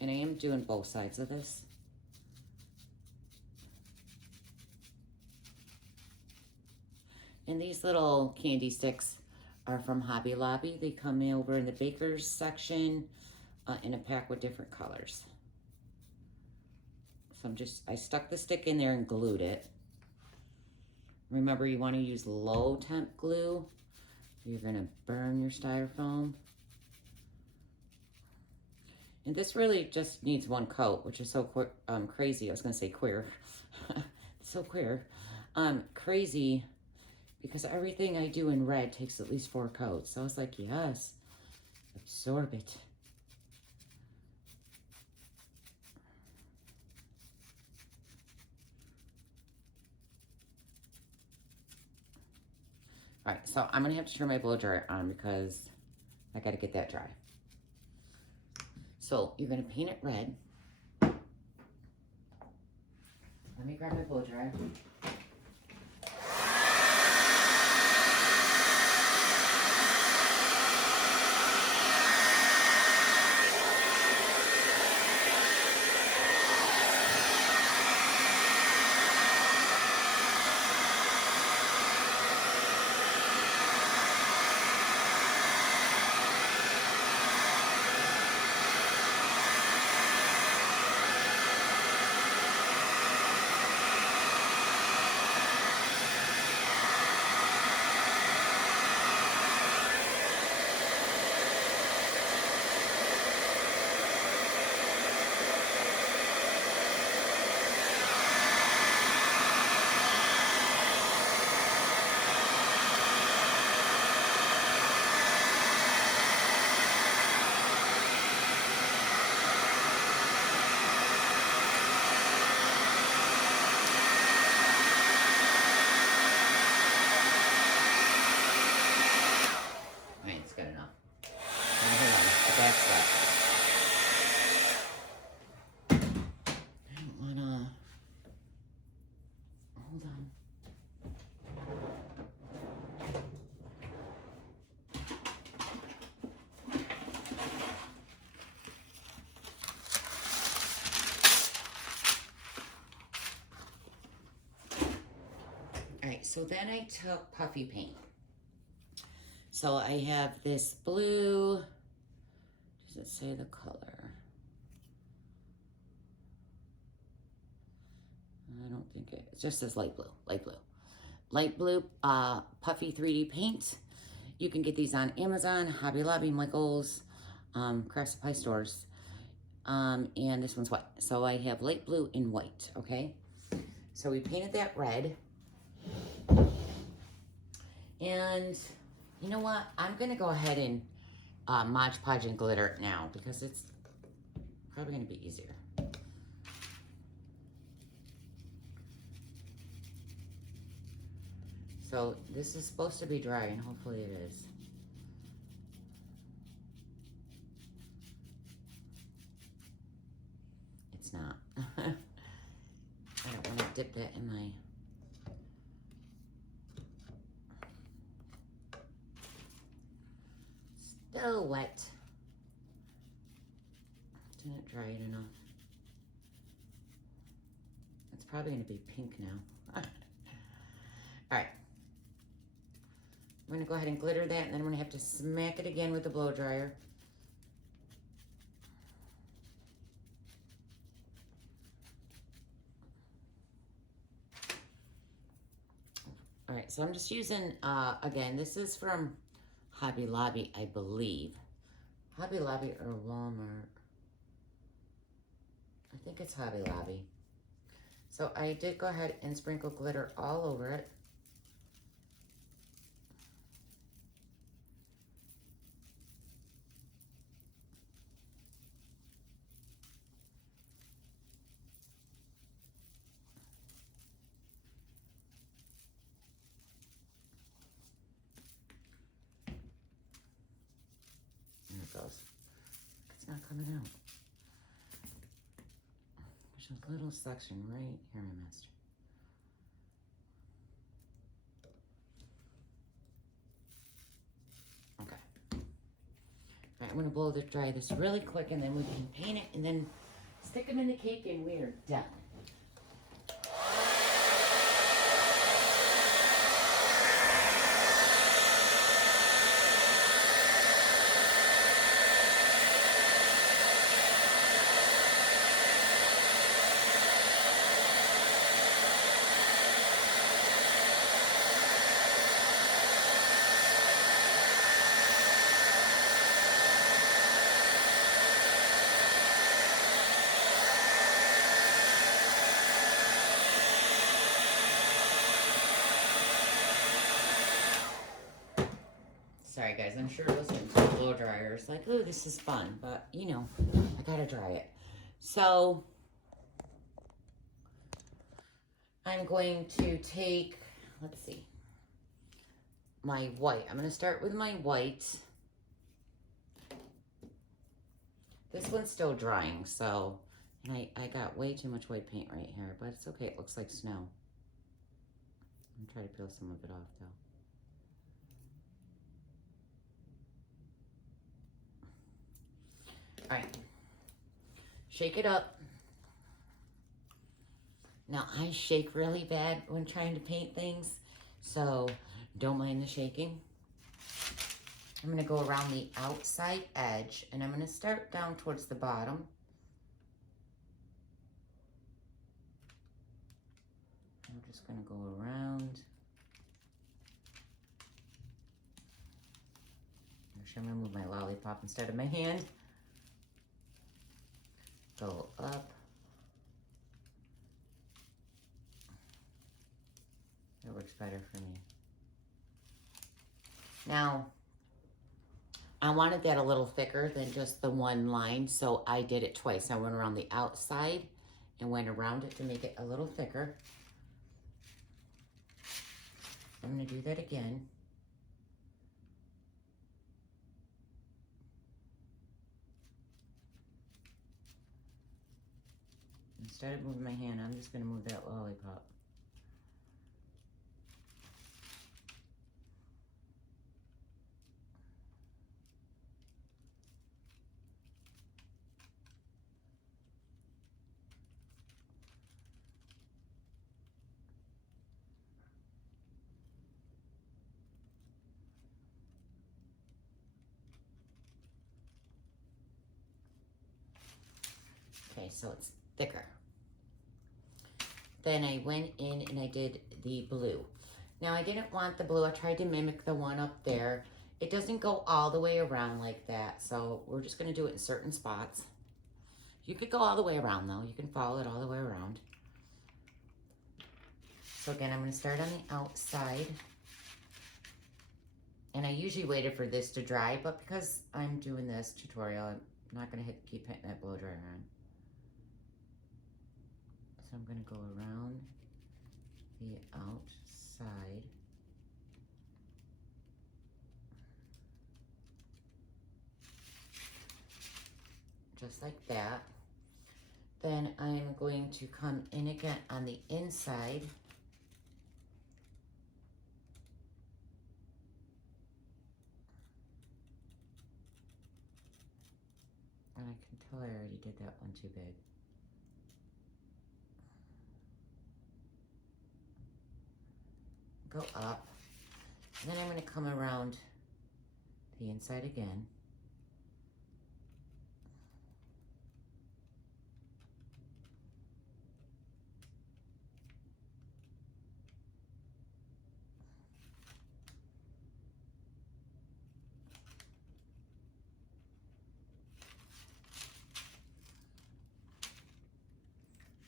And I am doing both sides of this. And these little candy sticks are from Hobby Lobby. They come over in the baker's section in a pack with different colors. So I stuck the stick in there and glued it. Remember, you want to use low temp glue. You're going to burn your styrofoam. And this really just needs one coat, which is so crazy. I was going to say queer. So queer. Crazy because everything I do in red takes at least 4 coats. So I was like, yes, absorb it. All right, so I'm going to have to turn my blow dryer on because I got to get that dry. So you're going to paint it red. Let me grab my blow dryer. Alright, so then I took puffy paint. So I have this blue, does it say the color? I don't think it just says light blue, light blue. Light blue puffy 3D paint. You can get these on Amazon, Hobby Lobby, Michael's, craft supply stores. And this one's white. So I have light blue and white, okay? So we painted that red. And you know what? I'm going to go ahead and Mod Podge and glitter it now because it's probably going to be easier. So this is supposed to be dry and hopefully it is. It's not. I don't want to dip that in my... Still wet. Didn't dry it enough. It's probably going to be pink now. Alright. I'm going to go ahead and glitter that, and then I'm going to have to smack it again with the blow dryer. Alright, so I'm just using, again, this is from Hobby Lobby, I believe. Hobby Lobby or Walmart. I think it's Hobby Lobby. So I did go ahead and sprinkle glitter all over it. There it goes. It's not coming out. There's a little section right here, my master. Okay. All right, I'm gonna blow dry this really quick and then we can paint it and then stick them in the cake and we are done. guys. I'm sure listening to the blow dryer is like, oh, this is fun. But, you know, I gotta dry it. So, I'm going to take, let's see, my white. I'm going to start with my white. This one's still drying, so, and I got way too much white paint right here, but it's okay. It looks like snow. I'm trying to peel some of it off, though. All right. Shake it up. Now, I shake really bad when trying to paint things, so don't mind the shaking. I'm going to go around the outside edge, and I'm going to start down towards the bottom. I'm just going to go around. Actually, I'm going to move my lollipop instead of my hand. Go up. That works better for me. Now, I wanted that a little thicker than just the one line, so I did it twice. I went around the outside and went around it to make it a little thicker. I'm going to do that again. Instead of moving my hand, I'm just going to move that lollipop. Okay, so it's thicker. Then I went in and I did the blue. Now I didn't want the blue. I tried to mimic the one up there. It doesn't go all the way around like that, so we're just going to do it in certain spots. You could go all the way around though. You can follow it all the way around. So again, I'm going to start on the outside. And I usually waited for this to dry, but because I'm doing this tutorial, I'm not going to keep hitting that blow dryer on. So I'm going to go around the outside. Just like that. Then I'm going to come in again on the inside. And I can tell I already did that one too big. Go up, and then I'm going to come around the inside again.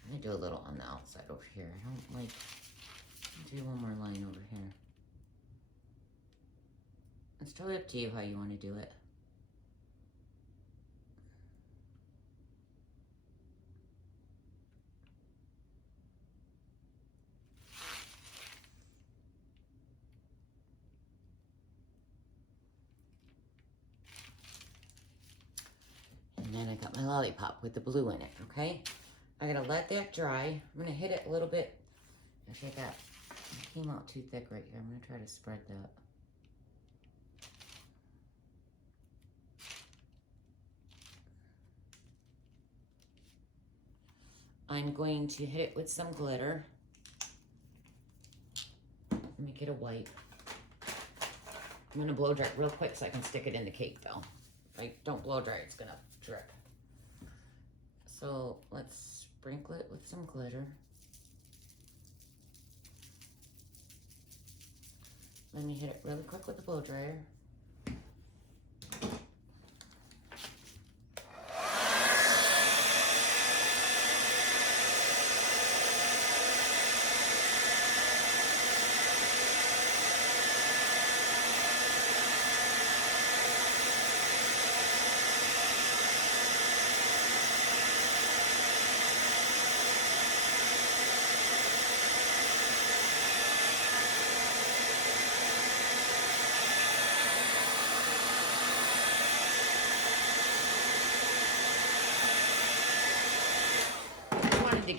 I'm going to do a little on the outside over here. I don't like, do one more line over here. It's totally up to you how you want to do it. And then I got my lollipop with the blue in it, okay? I gotta let that dry. I'm gonna hit it a little bit. Actually, it came out too thick right here. I'm gonna try to spread that. I'm going to hit it with some glitter. Make it a white. I'm gonna blow dry it real quick so I can stick it in the cake though. If I don't blow dry, it's gonna drip. So let's sprinkle it with some glitter. Let me hit it really quick with the blow dryer.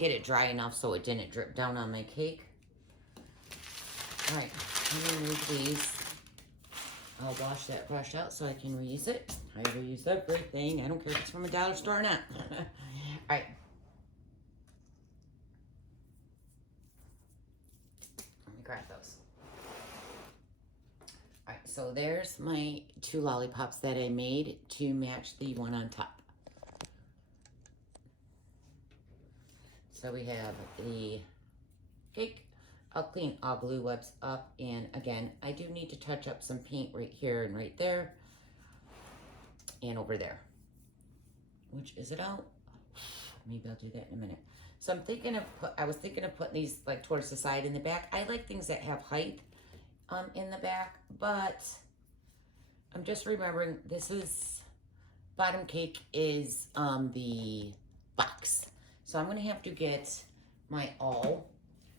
get it dry enough so it didn't drip down on my cake. All right, let me remove these. I'll wash that brush out so I can reuse it. I reuse everything. I don't care if it's from a dollar store or not. All right. Let me grab those. All right, so there's my 2 lollipops that I made to match the one on top. So we have the cake. I'll glue webs up, and again, I do need to touch up some paint right here and right there, and over there. Which, is it out? Maybe I'll do that in a minute. So I was thinking of putting these like towards the side and the back. I like things that have height in the back, but I'm just remembering this is, bottom cake is the box. So I'm gonna have to get my awl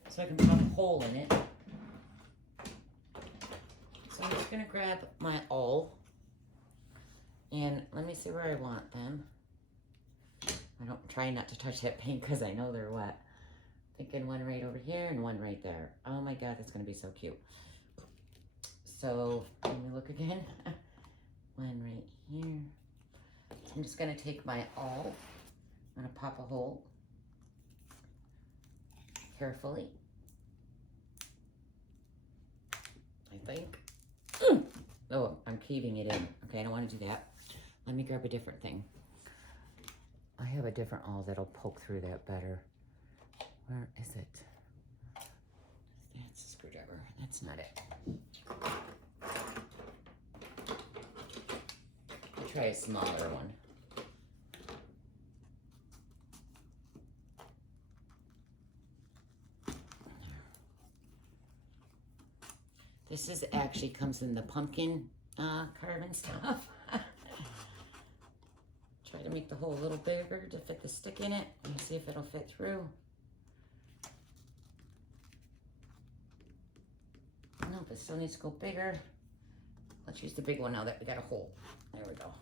so I can pop a hole in it. So I'm just gonna grab my awl and let me see where I want them. I'm trying not to touch that paint because I know they're wet. Thinking one right over here and one right there. Oh my God, that's gonna be so cute. So let me look again. One right here. I'm just gonna take my awl. I'm gonna pop a hole carefully. I think. Oh, I'm caving it in. Okay, I don't want to do that. Let me grab a different thing. I have a different awl that'll poke through that better. Where is it? That's a screwdriver. That's not it. I'll try a smaller one. This is actually comes in the pumpkin carving stuff. Try to make the hole a little bigger to fit the stick in it and see if it'll fit through. Nope, it still needs to go bigger. Let's use the big one now that we got a hole. There we go.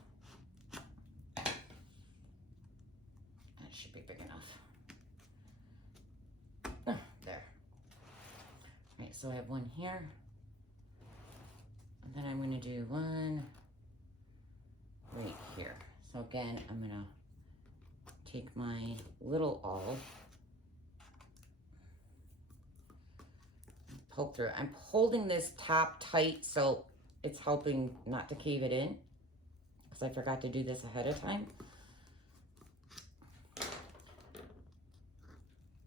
That should be big enough. There. All right, so I have one here. And then I'm going to do one right here. So again, I'm going to take my little awl, poke through it. I'm holding this top tight so it's helping not to cave it in because I forgot to do this ahead of time.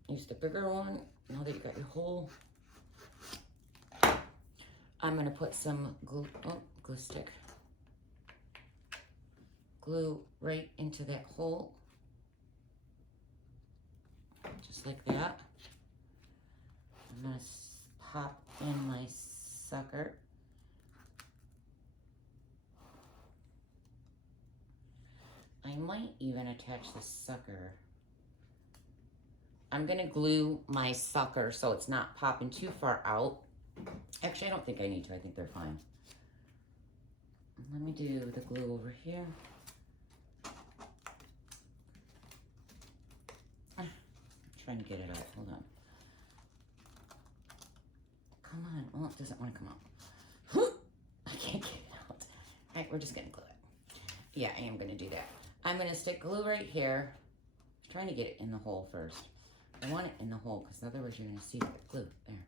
Use the bigger one now that you got your hole. I'm going to put some glue, glue stick, glue right into that hole, just like that. I'm going to pop in my sucker. I might even attach the sucker. I'm going to glue my sucker so it's not popping too far out. Actually, I don't think I need to. I think they're fine. Let me do the glue over here. I'm trying to get it out. Hold on. Come on. Oh, it doesn't want to come out. I can't get it out. All right, we're just going to glue it. Yeah, I am going to do that. I'm going to stick glue right here. I'm trying to get it in the hole first. I want it in the hole because otherwise you're going to see the glue. There.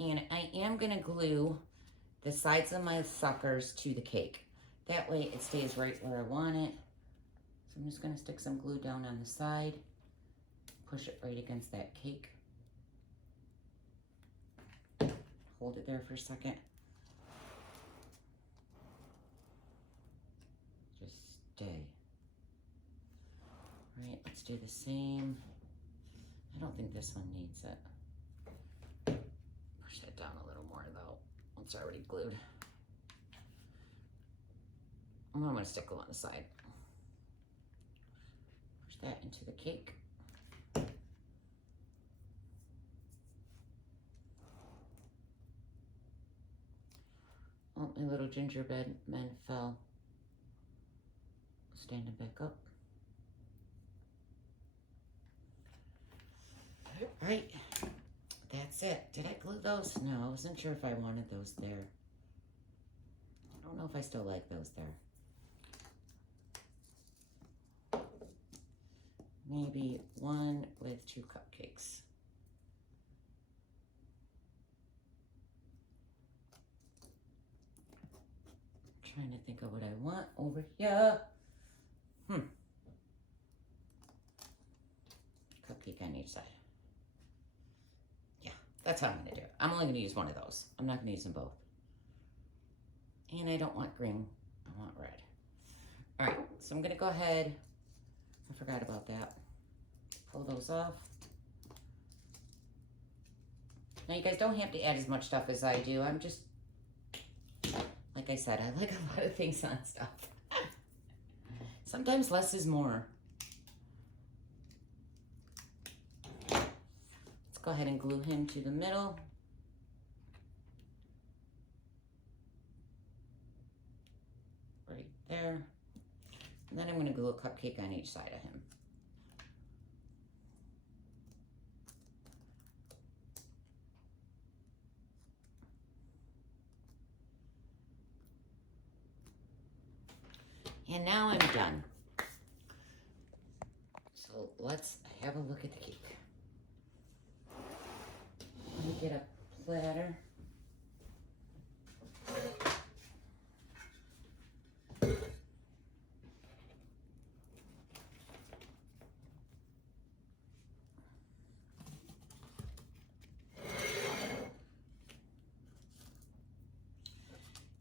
And I am going to glue the sides of my suckers to the cake. That way it stays right where I want it. So I'm just going to stick some glue down on the side. Push it right against that cake. Hold it there for a second. Just stay. All right, let's do the same. I don't think this one needs it. Push that down a little more though. It's already glued. I'm going to stick glue on the side. Push that into the cake. Oh, my little gingerbread men fell. Standing back up. All right, that's it. Did I glue those? No, I wasn't sure if I wanted those there. I don't know if I still like those there. Maybe one with 2 cupcakes. Trying to think of what I want over here. Cupcake on each side. Yeah, that's how I'm going to do it. I'm only going to use one of those. I'm not going to use them both. And I don't want green. I want red. All right, so I'm going to go ahead. I forgot about that. Pull those off. Now, you guys don't have to add as much stuff as I do. I'm just, like I said, I like a lot of things on stuff. Sometimes less is more. Let's go ahead and glue him to the middle. Right there. And then I'm going to glue a cupcake on each side of him. And now I'm done. So let's have a look at the cake. Let me get a platter.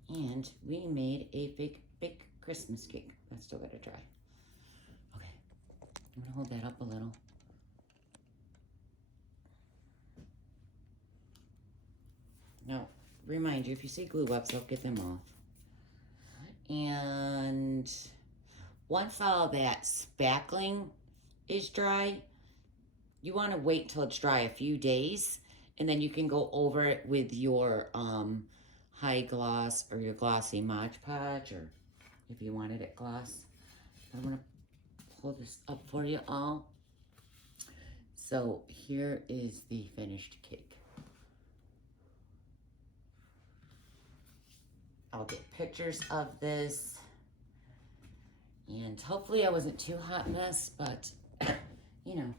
And we made a big Christmas cake. That's still gotta dry. Okay, I'm gonna hold that up a little. Now, remind you, if you see glue ups, I'll get them off. And once all that spackling is dry, you wanna wait till it's dry a few days, and then you can go over it with your high gloss or your glossy Mod Podge, or if you wanted it gloss. I'm gonna pull this up for you all. So here is the finished cake. I'll get pictures of this, and hopefully I wasn't too hot mess, but you know,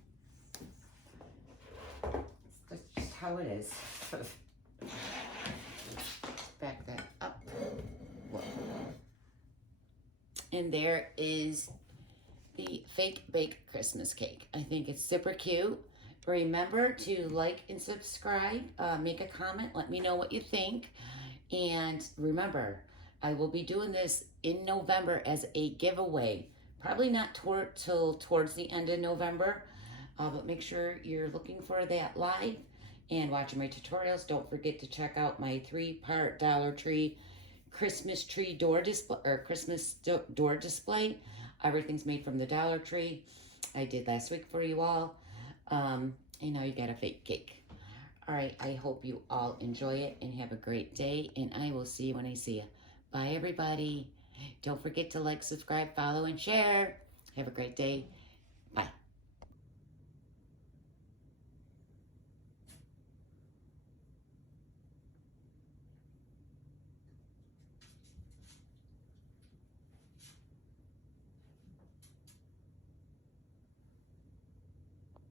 that's just how it is. Back that up. Whoa. And there is the fake bake Christmas cake. I think it's super cute. Remember to like and subscribe, make a comment, let me know what you think. And remember, I will be doing this in November as a giveaway. Probably not till towards the end of November, but make sure you're looking for that live and watching my tutorials. Don't forget to check out my 3-part Dollar Tree Christmas tree door display, or Christmas door display. Everything's made from the Dollar Tree. I did last week for you all. And now you got a fake cake. All right, I hope you all enjoy it and have a great day, and I will see you when I see you. Bye, everybody. Don't forget to like, subscribe, follow, and share. Have a great day.